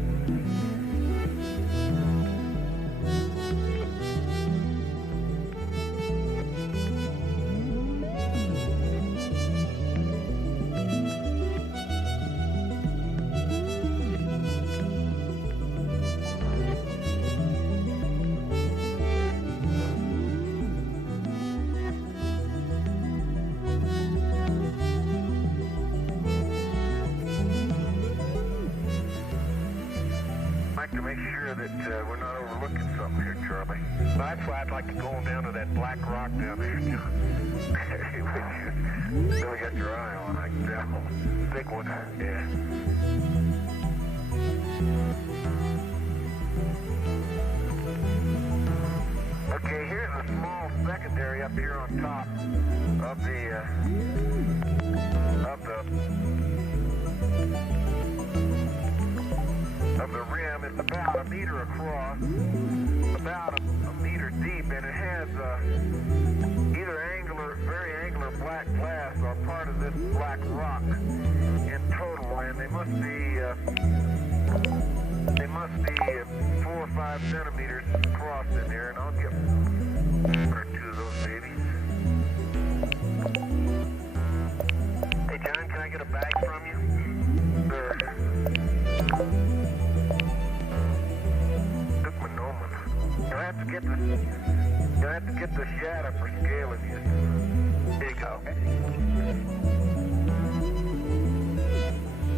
To make sure that we're not overlooking something here, Charlie. That's why I'd like to go on down to that black rock down there. Which you really got your eye on, I can tell. Thick one, yeah. Okay, here's a small secondary up here on top of the rim. It's about a meter across, about a meter deep, and it has either very angular black glass or part of this black rock in total, and they must be 4 or 5 centimeters across in there, and I'll get 1 or 2 of those babies. Hey John, can I get a bag from you? Sure. You'll have to get the shadow for scaling you. There you go.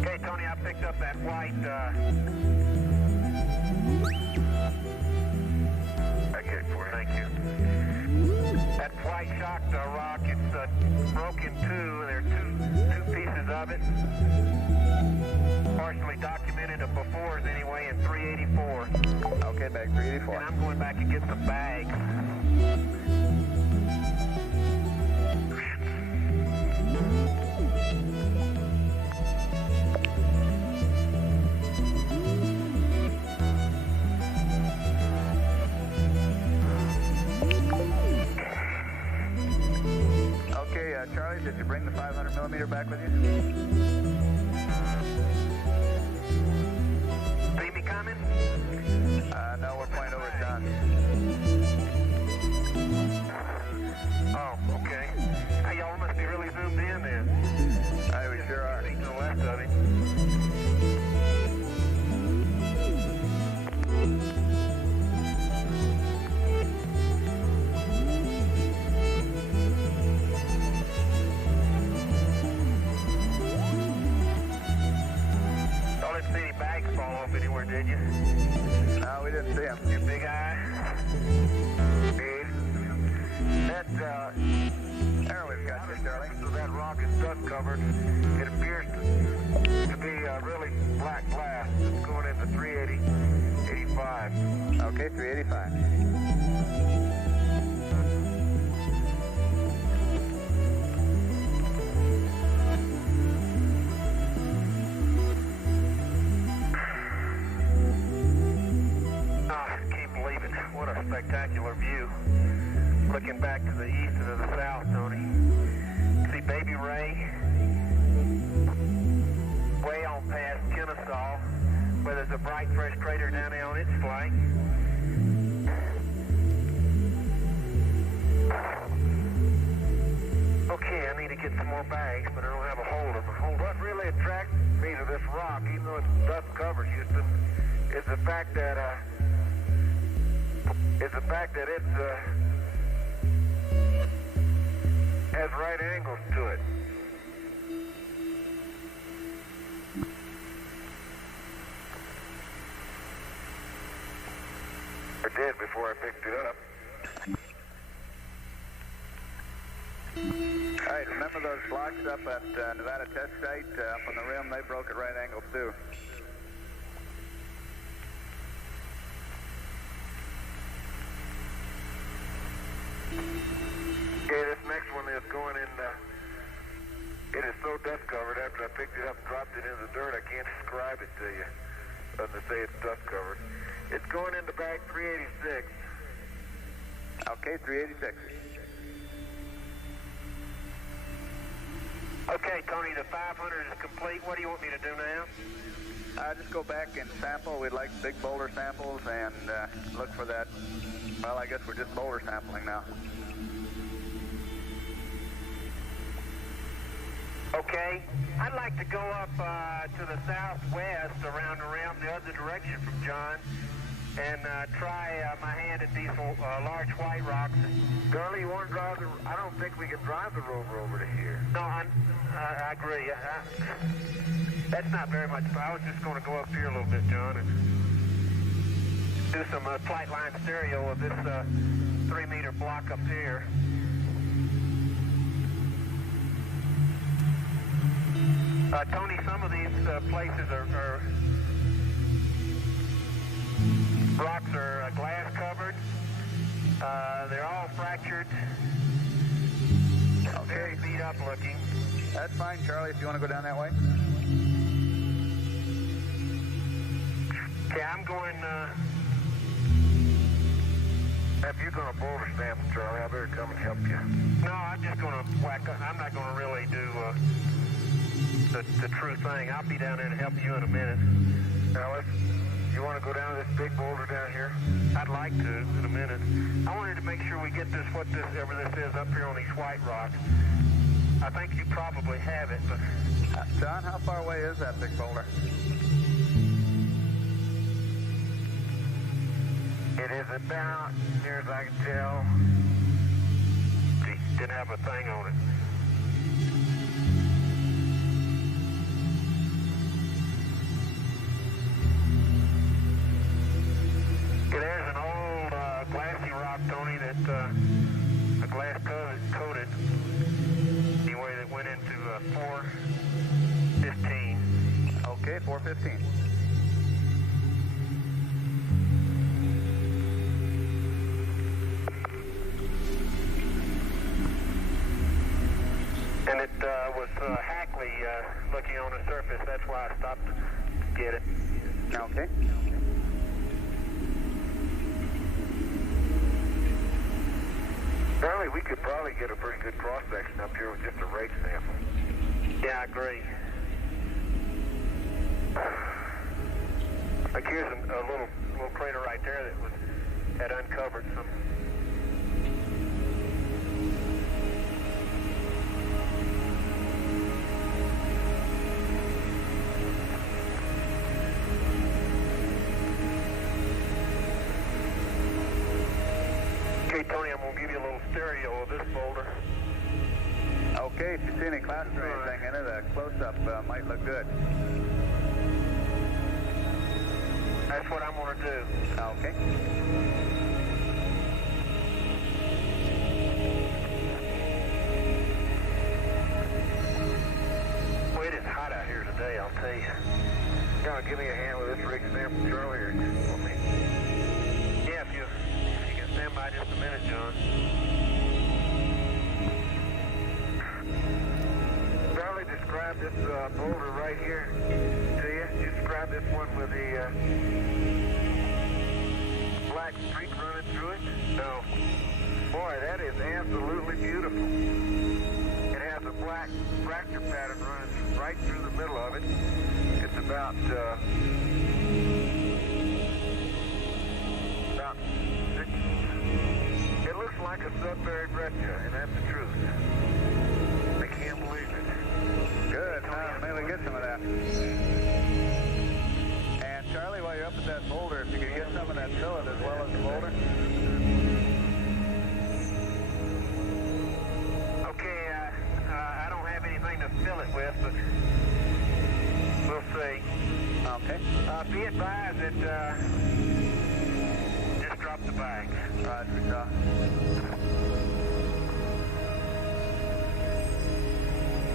Okay, Tony, I picked up that white, I get it for you. Thank you. That white shocked rock, it's broke in 2, and there are two pieces of it. Partially documented befores anyway in 384. Okay, bag 384. And I'm going back and get some bags. Okay, Charlie, did you bring the 500 millimeter back with you? See me coming? No, we're pointing over John. Oh, okay. Hey, y'all must be really zoomed in then. We sure are. To the left of him. Y'all didn't see any bags fall off anywhere, did you? No, we didn't see him. Your big eye. That, There we've got you, Charlie. so that rock is dust covered. It appears to be really black glass. It's going into 385. Okay, 385. I can't believe it. What a spectacular view. Looking back to the east and to the south, Tony. See Baby Ray way on past Kennesaw, where there's a bright, fresh crater down there on its flank. Okay, I need to get some more bags, but I don't have a holder. What really attracts me to this rock, even though it's dust covered, Houston, is the fact that it's has right angles to it. I did before I picked it up. All right, remember those blocks up at Nevada Test Site up on the rim? They broke at right angles too. Okay, this next one is going in, it is so dust covered after I picked it up and dropped it in the dirt, I can't describe it to you, other than to say it's dust covered. It's going into bag 386. Okay, 386. Okay, Tony, the 500 is complete. What do you want me to do now? Just go back and sample. We'd like big boulder samples and look for that. Well, I guess we're just boulder sampling now. Okay, I'd like to go up to the southwest around the rim, the other direction from John, and try my hand at these large white rocks. Charlie, you want to drive the... I don't think we can drive the rover over to here. No, I agree. That's not very much. I was just going to go up here a little bit, John, and do some flight line stereo of this 3-meter block up here. Tony, some of these places are rocks are glass covered. They're all fractured. Okay. Very beat up looking. That's fine, Charlie, if you want to go down that way. Okay, I'm going, If you're going to boulder stamp them, Charlie, I better come and help you. no, I'm just going to whack up. I'm not going to really do the true thing. I'll be down there to help you in a minute. Now, you want to go down to this big boulder down here? I'd like to in a minute. I wanted to make sure we get this, whatever this is up here on these white rocks. I think you probably have it, but... John, how far away is that big boulder? It is about, near as I can tell, gee, didn't have a thing on it. There's an old glassy rock, Tony, that a glass coated, anyway, that went into 415. Okay, 415. And it was hackly looking on the surface. That's why I stopped to get it. Okay. Charlie, we could probably get a pretty good cross-section up here with just a rake sample. Yeah, I agree. Like here's a little crater right there that had uncovered some. Okay, Tony, I'm going to give you a little stereo of this boulder. Okay, if you see any clouds or anything in it, a close-up might look good. That's what I'm going to do. Okay. Well, it is hot out here today, I'll tell you. You want to give me a hand with this rig sample, Charlie, or for me? Yeah, if you can stand by just a minute, John. Charlie, describe this boulder right here to you. Describe this one with the black streak running through it. No. Boy, that is absolutely beautiful. It has a black fracture pattern running right through the middle of it. It's about 6. It looks like a sub-buried breccia, and that's the truth. I can't believe it. Good. Maybe we get some of that. And Charlie, while you're up at that boulder, if you could get some of that fillet as well as the boulder. Okay, I don't have anything to fill it with, but we'll see. Okay. Be advised that just drop the bag. Roger, John.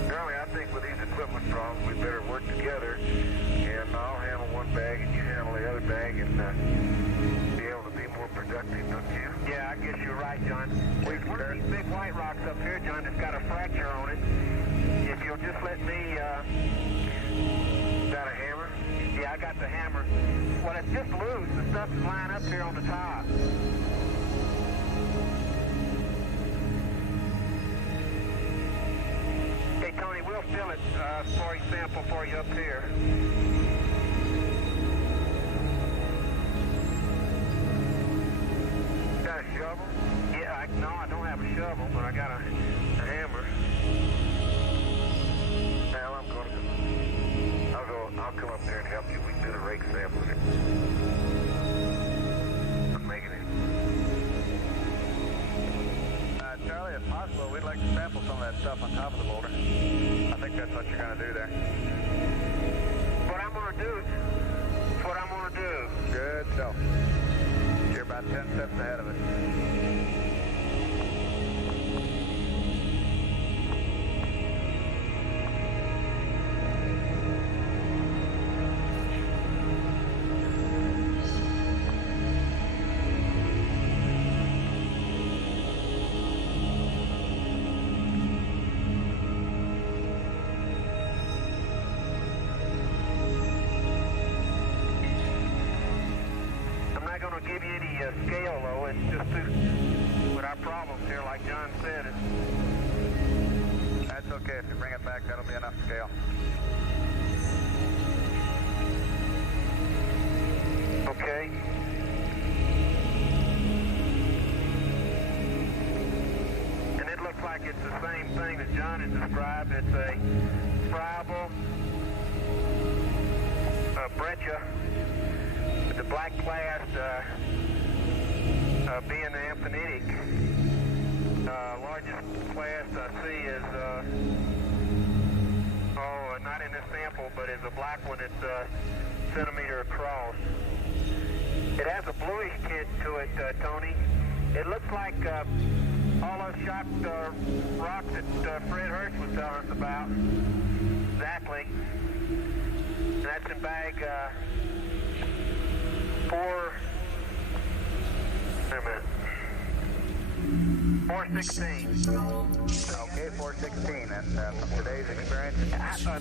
Charlie, I think with these equipment problems, we better work together, and I'll handle one bag and you handle the other bag, and be able to be more productive, don't you? Yeah, I guess you're right, John. There's one of these big white rocks up here, John, that's got a fracture on it. If you'll just let me, Got a hammer? yeah, I got the hammer. Well, it's just loose. The stuff is lying up here on the top. Hey, Tony, we'll fill it for a sample for you up here. Got a shovel? Yeah, no, I don't have a shovel, but I got a hammer. Now I'm going to I'll come up there and help you. We can do the rake sampling. I'm making it. Charlie, if possible, we'd like to sample some of that stuff on top of the boulder. I think that's what you're going to do there. What I'm going to do, it's what I'm going to do. Good. So, you're about 10 steps ahead of us. Give you any scale though, it's just with our problems here, like John said. That's okay. If you bring it back, that'll be enough scale. Okay. And it looks like it's the same thing that John has described. It's a friable breccia. The black class being the ampanitic, largest class I see is, not in this sample, but is a black one that's a centimeter across. It has a bluish tint to it, Tony. It looks like all those shocked rocks that Fred Hirsch was telling us about. Exactly. And that's in bag 416. Okay, 416. And from today's experience,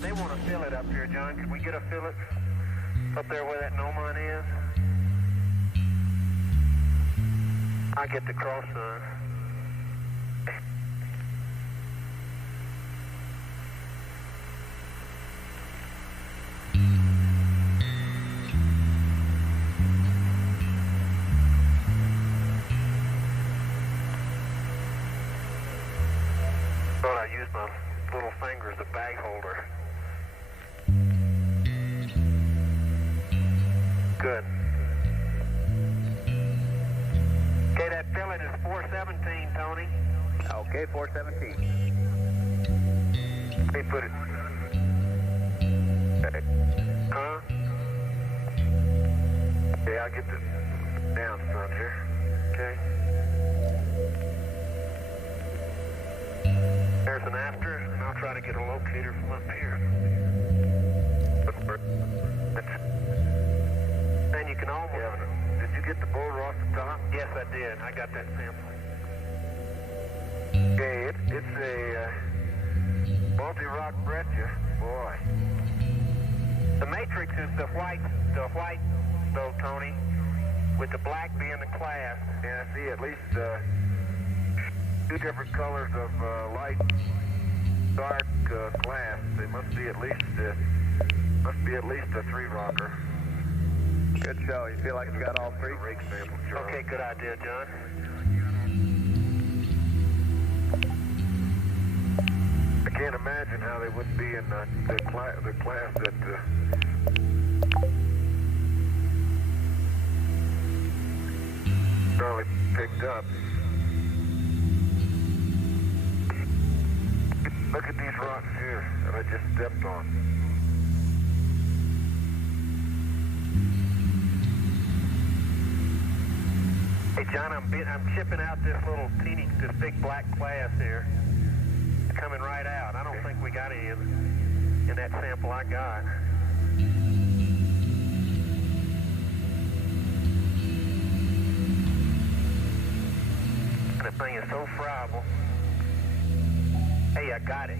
They want to fill it up here, John. Could we get a fill it up there where that Nomon is? I get the cross sign. Thought I used my little finger as a bag holder. Good. Okay, that fillet is 417, Tony. okay, 417. Hey, put it. Huh? Yeah, I'll get the down front here. Okay. There's an after, and I'll try to get a locator from up here. And you can almost... Yeah, did you get the boulder off the top? Yes, I did. I got that sample. Okay, it's a multi-rock breccia. Boy. The matrix is the white though, Tony, with the black being the class. And I see at least two different colors of light, dark glass. They must be at least a three rocker. Good show. You feel like you got all three? Rake sample, Charles. Okay, good idea, John. I can't imagine how they would be in the class that Charlie picked up. Look at these rocks here that I just stepped on. Hey, John, I'm chipping out this big black class here. It's coming right out. I don't think we got any in that sample I got. The thing is so friable. Hey, I got it.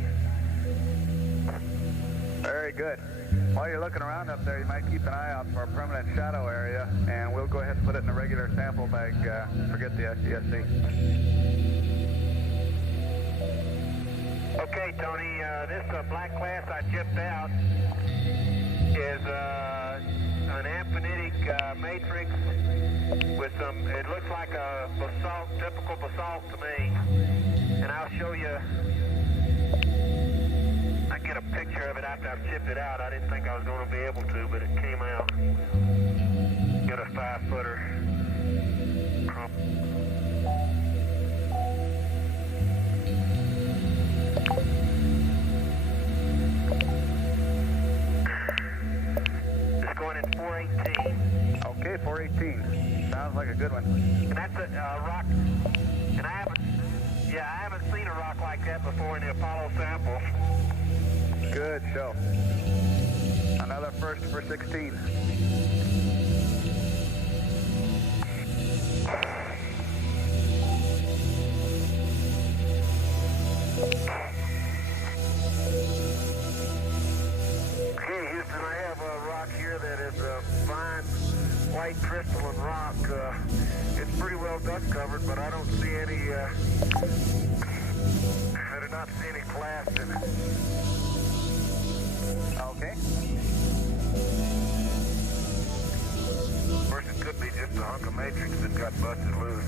Very good. While you're looking around up there, you might keep an eye out for a permanent shadow area, and we'll go ahead and put it in a regular sample bag. Forget the SESC. Okay, Tony, this black class I chipped out is an ampanitic matrix with some, it looks like a basalt, typical basalt to me. And I'll show you, I get a picture of it after I've chipped it out. I didn't think I was going to be able to, but it came out. Got a 5-footer. It's going in 418. Okay, 418. Sounds like a good one. And that's a rock, and I haven't seen a rock like that before in the Apollo samples. Good show. Another first for 16. Okay, Houston, I have a rock here that is a fine white crystalline rock. It's pretty well dust covered, but I don't see any, I do not see any class in it. Okay. Of course, it could be just a hunk of matrix that got busted loose.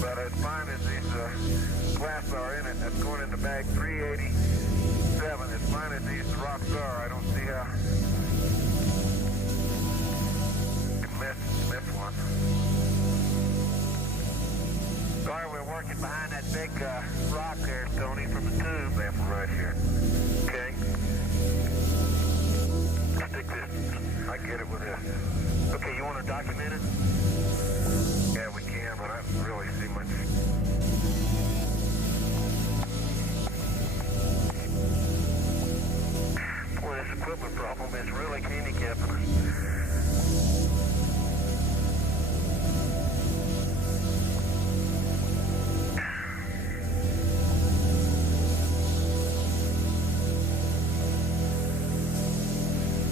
But as fine as these glass are in it, that's going into bag 387. As fine as these rocks are, I don't see how you can miss one. Sorry, we're working behind that big rock there, Tony, from the tube. Sample right here. Okay. Stick this. I get it with this. Okay, you want to document it? Yeah, we can, but I don't really see much. Boy, this equipment problem is really handicapping us.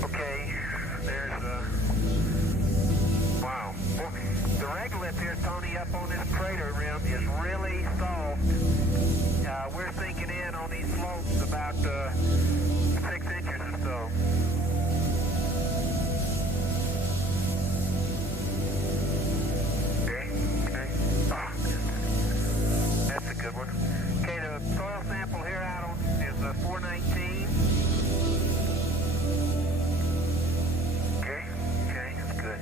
Okay, there's wow. Well, the regolith here, Tony, up on this crater rim is really soft. We're sinking in on these slopes about 6 inches or so. Okay. Oh, that's a good one. Okay, the soil sample here out on is 419. Okay, that's good.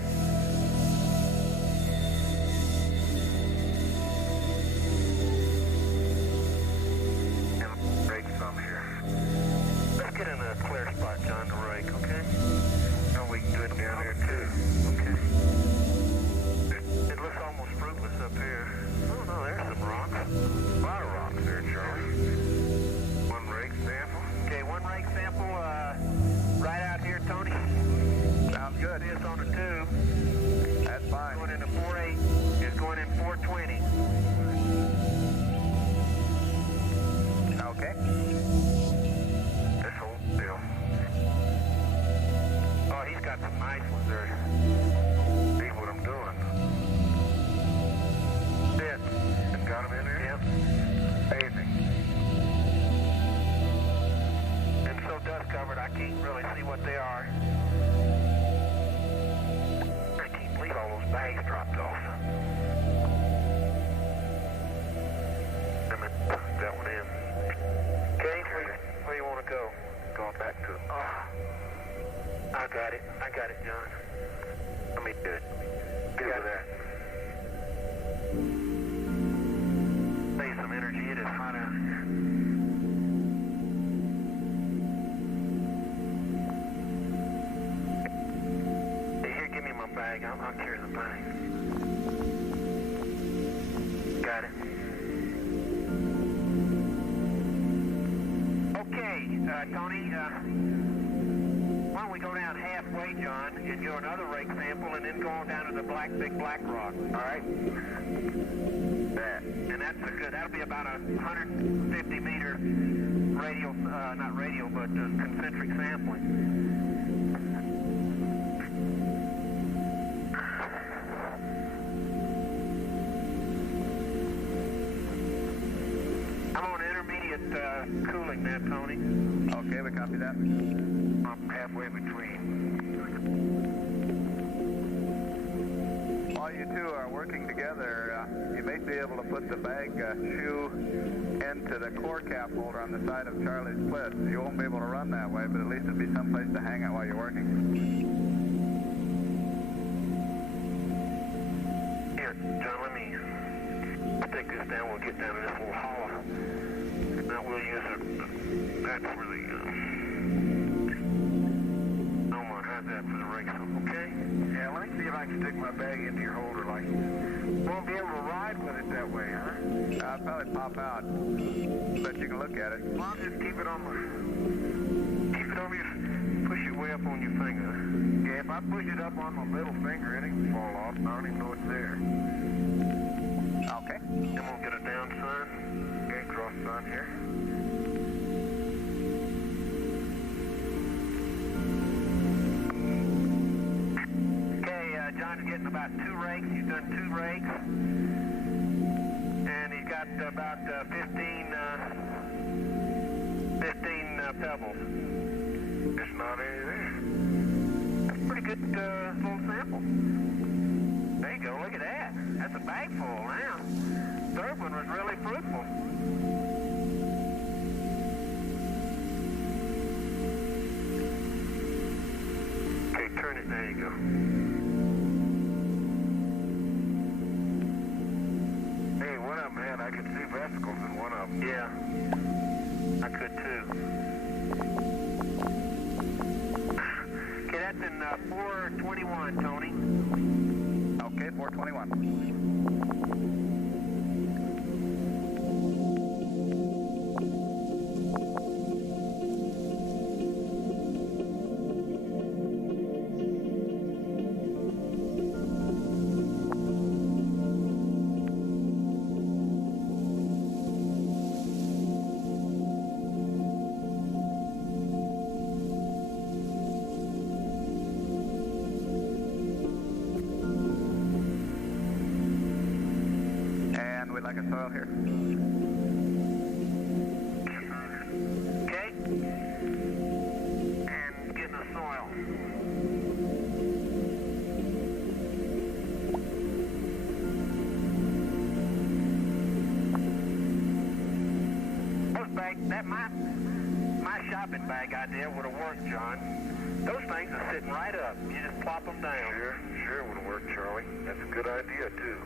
got some nice ones there. See what I'm doing. It. Got them in there? Yep. Amazing. And so dust covered, I can't really see what they are. I can't believe all those bags dropped off. Let me put that one in. Okay, where you want to go? Going back to... I got it, John. Let me do it. Get over there. Need some energy, it is hot out here. Hey, here, give me my bag. I'll carry the bag. Got it. Okay, Tony, why don't we go down halfway, John, and do another rake sample, and then go on down to the big black rock. All right? And that'll be about a 150 meter radial, not radial, but concentric sampling. I'm on intermediate cooling now, Tony. Okay, we copy that. I'm halfway between. While you two are working together, you may be able to put the bag shoe into the core cap holder on the side of Charlie's split. You won't be able to run that way, but at least it'll be someplace to hang it while you're working. Here, John, let me take this down. We'll get down to this little hollow. Now we'll use it. That's for the... how's that for the rake? Okay? Yeah, let me see if I can stick my bag into your holder like... Won't be able to ride with it that way, huh? I'll probably pop out, but you can look at it. Well, I'll just keep it on my... Keep it over your... Push it way up on your finger. Yeah, if I push it up on my middle finger, it ain't fall off. I don't even know it's there. Okay. Then we'll get a down sign. Okay, cross sign here. John's getting about 2 rakes. He's done 2 rakes. And he's got about 15 pebbles. There's not any there. That's a pretty good little sample. There you go. Look at that. That's a bag full now. Third one was really fruitful. Okay, turn it. There you go. Man, I could see vesicles in one of them. Yeah, I could too. Okay, that's in 421, Tony. Okay, 421. Like a soil here. Okay. And getting the soil. Those bags, that my shopping bag idea would have worked, John. Those things are sitting right up. You just plop them down. Sure would have worked, Charlie. That's a good idea, too.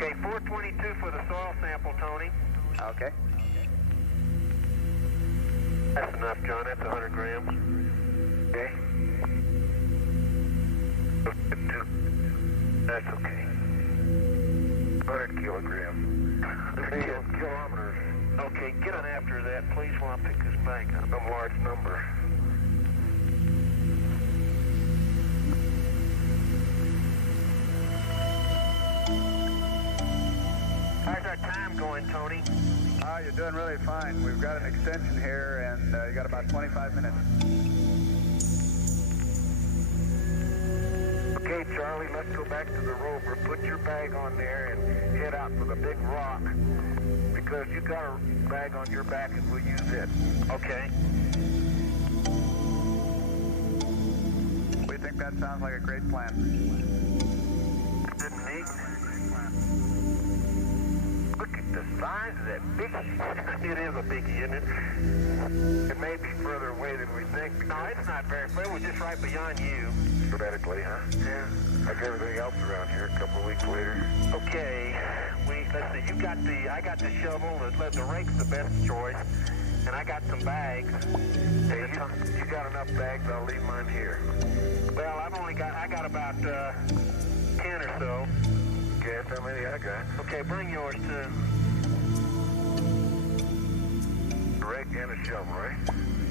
Okay, 422 for the soil sample, Tony. Okay. That's enough, John. That's 100 grams. Okay. That's okay. 100 kilograms. Kilometers. Okay, get on after that, please, while I pick this bag up. Some large number. How's our time going, Tony? Wow, you're doing really fine. We've got an extension here, and you got about 25 minutes. Okay, Charlie, let's go back to the rover. Put your bag on there and head out for the big rock, because you got a bag on your back and we'll use it. Okay. We think that sounds like a great plan. Didn't he? Look at the size of that biggie. It is a biggie, isn't it? It may be further away than we think. No, it's not very far. We're just right beyond you. Dramatically, huh? Yeah. Like everything else around here a couple of weeks later. Okay. Let's see. I got the shovel. The rake's the best choice. And I got some bags. Hey, you got enough bags? I'll leave mine here. Well, I got about 10 or so. Guess how many I got? Okay, bring yours too. A rake and a shovel, right?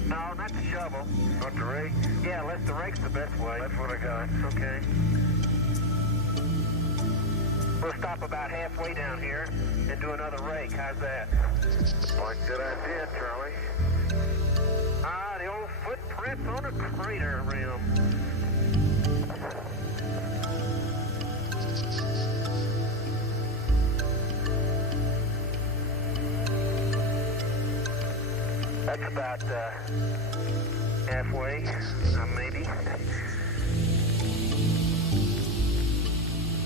No, not the shovel. Not the rake? Yeah, the rake's the best way. That's what I got. Okay. We'll stop about halfway down here and do another rake. How's that? Like good idea, Charlie. The old footprints on a crater rim. That's about halfway, maybe.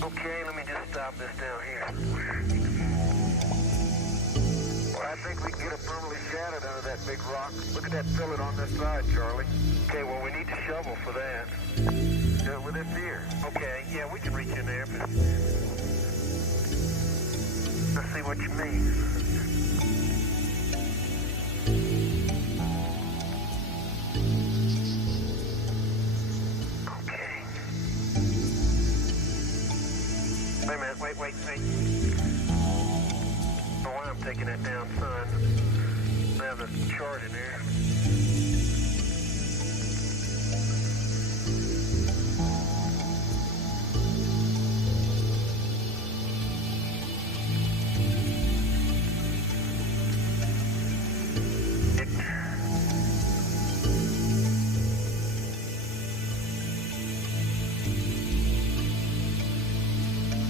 Okay, let me just stop this down here. Well, I think we can get it permanently shattered under that big rock. Look at that fillet on this side, Charlie. Okay, well, we need to shovel for that. Do it with this here. Okay, yeah, we can reach in there, but let's see what you mean. Okay. Wait a minute, wait. I don't know why I'm taking that down, son. I have the chart in there.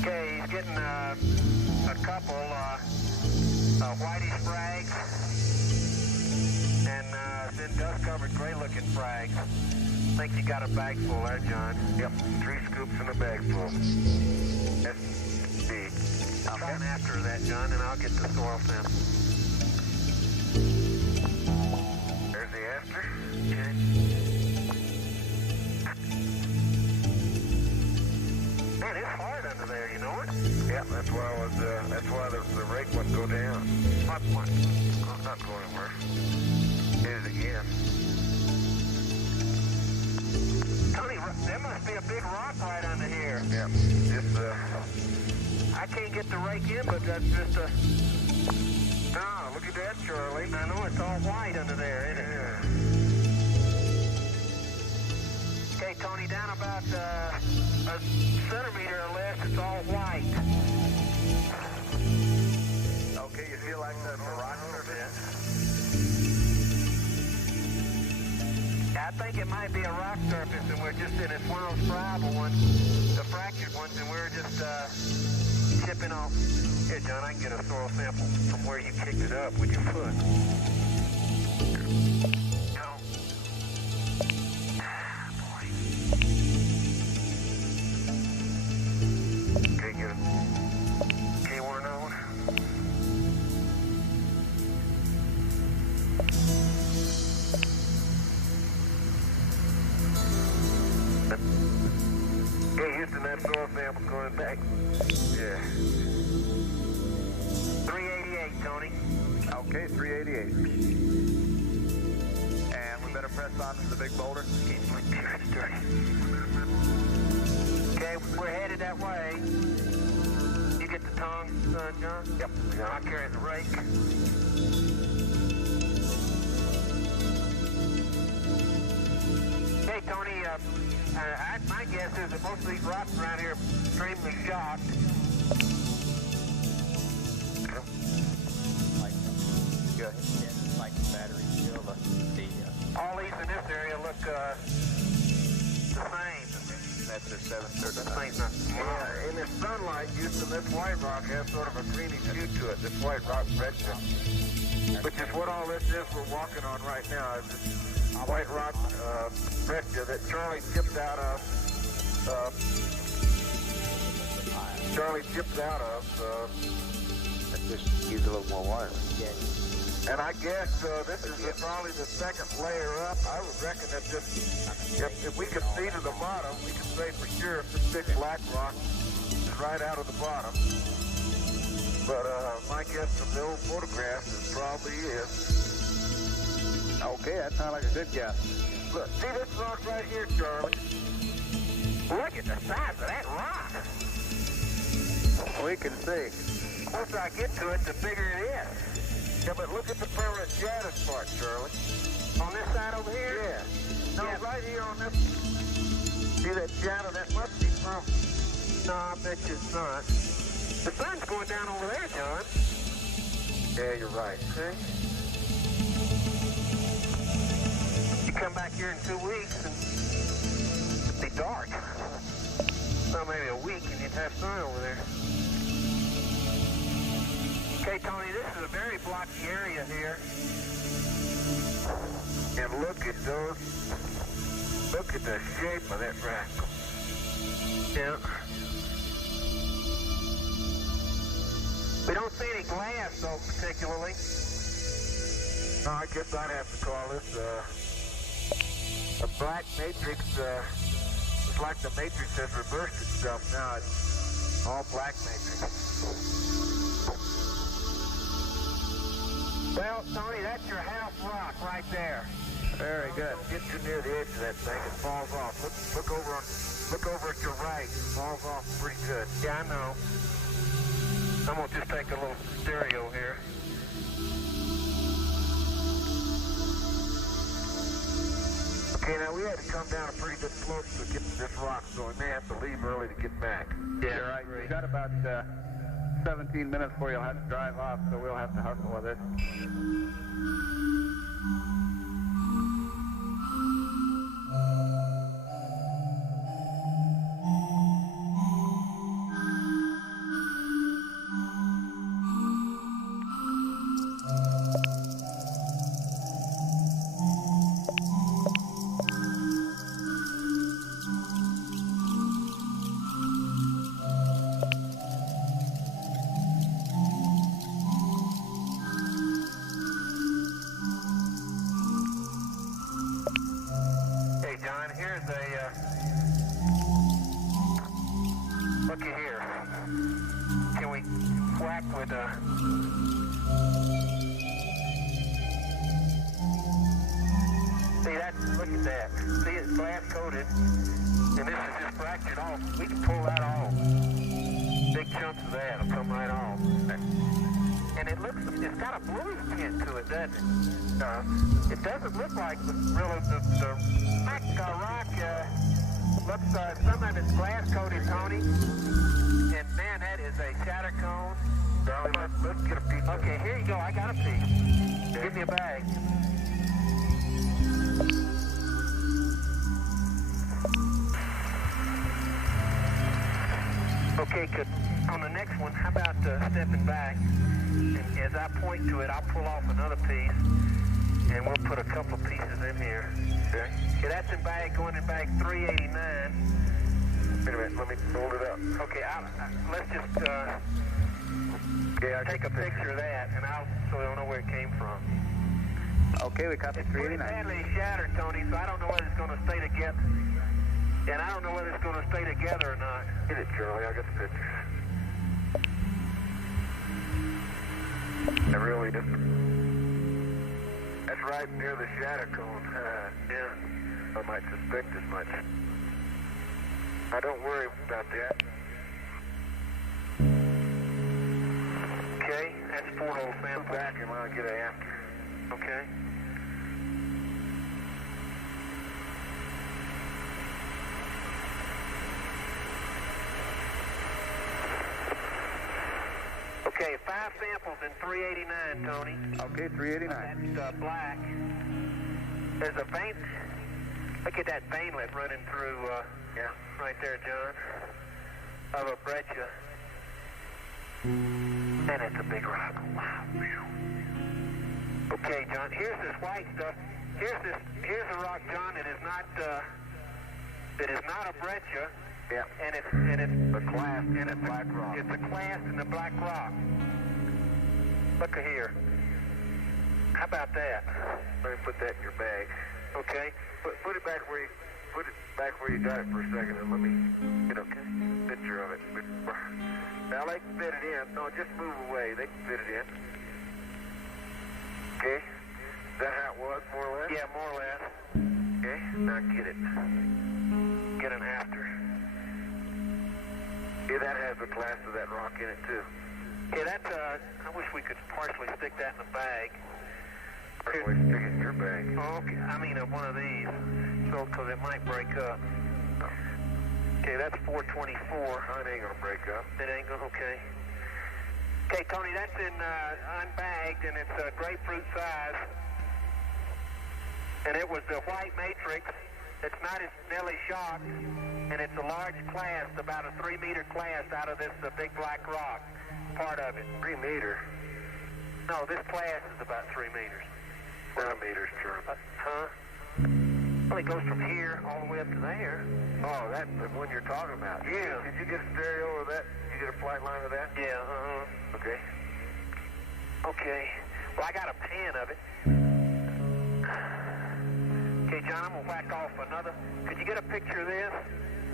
Okay, he's getting a couple whitey frags and then dust-covered gray-looking frags. I think you got a bag full there, John. Yep, 3 scoops in a bag full. That's big. I'll run after that, John, and I'll get the soil sample. There's the after. Okay. Man, it's hard under there, you know it? Yeah, that's why the rake wouldn't go down. What? Oh, it's not going anywhere. Hit it again. Tony, there must be a big rock right under here. Yeah, just I can't get the rake in, but that's just a... No, look at that, Charlie. I know it's all white under there, isn't it? Yeah. Okay, Tony, down about a centimeter or less, it's all white. Okay, you feel like the rock surface? I think it might be a rock surface, and we're just in it's one of those friable ones, the fractured ones, and we're just chipping off. Here, John, I can get a soil sample from where you kicked it up with your foot. No. Boy. Okay, get it. Okay, we're known. Hey, Houston, that soil sample's going back. Yeah. 388, Tony. Okay, 388. And we better press on to the big boulder. Okay, we're headed that way. You get the tongs, John? Yep. I'll carry the rake. Hey, Tony, my guess is that most of these rocks around here are extremely shocked. Good. Yeah, it's like the battery still. All these in this area look the same. That's their 739. The same. Yeah, in the sunlight, Houston, this white rock has sort of a greeny hue to it, this white rock breccia, which is what all this is we're walking on right now, is this white rock breccia that Charlie chipped out of. Just use a little more water. And I guess this is probably the second layer up. I would reckon that this, if we could see to the bottom, we could say for sure if this big black rock is right out of the bottom. But my guess from the old photographs is probably is. Okay, that sounds like a good guess. Look, see this rock right here, Charlie? Look at the size of that rock. We can see. The closer I get to it, the bigger it is. Yeah, but look at the permanent jatus part, Charlie. On this side over here? Yeah. No, Yeah. right here on this. See that shadow? That must be from. No, I bet you it's not. The sun's going down over there, John. Yeah, you're right. Okay. You come back here in 2 weeks and it'll be dark. Well, maybe a week and you'd have sun over there. Okay, Tony, this is a very blocky area here. And look at those. Look at the shape of that rascal. Yeah. We don't see any glass, though, particularly. No, I guess I'd have to call this a black matrix. It's like the matrix has reversed itself now. It's all black matrix. Well, Tony, that's your house rock right there. Very good. Don't get too near the edge of that thing. It falls off. Look over at your right. It falls off pretty good. Yeah, I know. I'm going to just take a little stereo here. Okay, now we had to come down a pretty good slope to get to this rock, so we may have to leave early to get back. Yeah, you're right. We've got about 17 minutes before you'll have to drive off, so we'll have to hustle with it. Hey, John, here's a, looky here. Can we whack with see that, look at that. See, it's glass coated, and this is just fractured off. We can pull that off. Big chunks of that will come right off. And it looks, it's got a bluish tint to it, doesn't it? It doesn't look like the black rock looks, some of it's glass coated, Tony. And man, that is a shatter cone. Let's get a piece. Okay, here you go. I got a piece. Give me a bag. Okay, on the next one, how about stepping back? And as I point to it, I'll pull off another piece, and we'll put a couple pieces in here. Okay, that's in bag, going in bag 389. Wait a minute, let me hold it up. Okay, let's just take a picture of that, and so they'll know where it came from. Okay, we copy It's pretty 389. badly shattered, Tony, so I don't know whether it's going to stay together. And I don't know whether it's going to stay together or not. Get it, Charlie. I got the picture. It really didn't. That's right near the shatter cone. Yeah, I might suspect as much. I don't worry about that. Okay, that's 4-hole sample. Back and I'll get after. Okay. Okay, 5 samples in 389, Tony. Okay, 389. That's black. There's a vein. Look at that veinlet running through, right there, John, of a breccia. And it's a big rock. Wow. Okay, John, here's this white stuff. Here's a rock, John, that is not a breccia. Yeah. And it's The class in the black rock. It's a class in the black rock. Look here. How about that? Let me put that in your bag. Okay. Put it back where you got it for a second, and let me get a picture of it. Now they can fit it in. No, just move away. They can fit it in. Okay. Is that how it was, more or less? Yeah, more or less. Okay. Now get it. Get an after. Yeah, that has the class of that rock in it too. Yeah, that's I wish we could partially stick that in the bag. Partially stick it in your bag. Oh, okay. I mean, one of these, so because it might break up. Okay, that's 424. It ain't gonna break up. It ain't gonna. Okay. Okay, Tony, that's in unbagged, and it's grapefruit size. And it was the white matrix. It's not as Nelly shocked, and it's a large class, about a 3-meter class out of this big black rock, part of it. 3 meters. No, this class is about 3 meters. 4 meters, Charlie. Huh? Well, it goes from here all the way up to there. Oh, that's the one you're talking about. Yeah. Did you get a stereo of that? Did you get a flight line of that? Yeah, Okay. Okay. Well, I got a pan of it. Okay, John, I'm going to whack off another. Could you get a picture of this?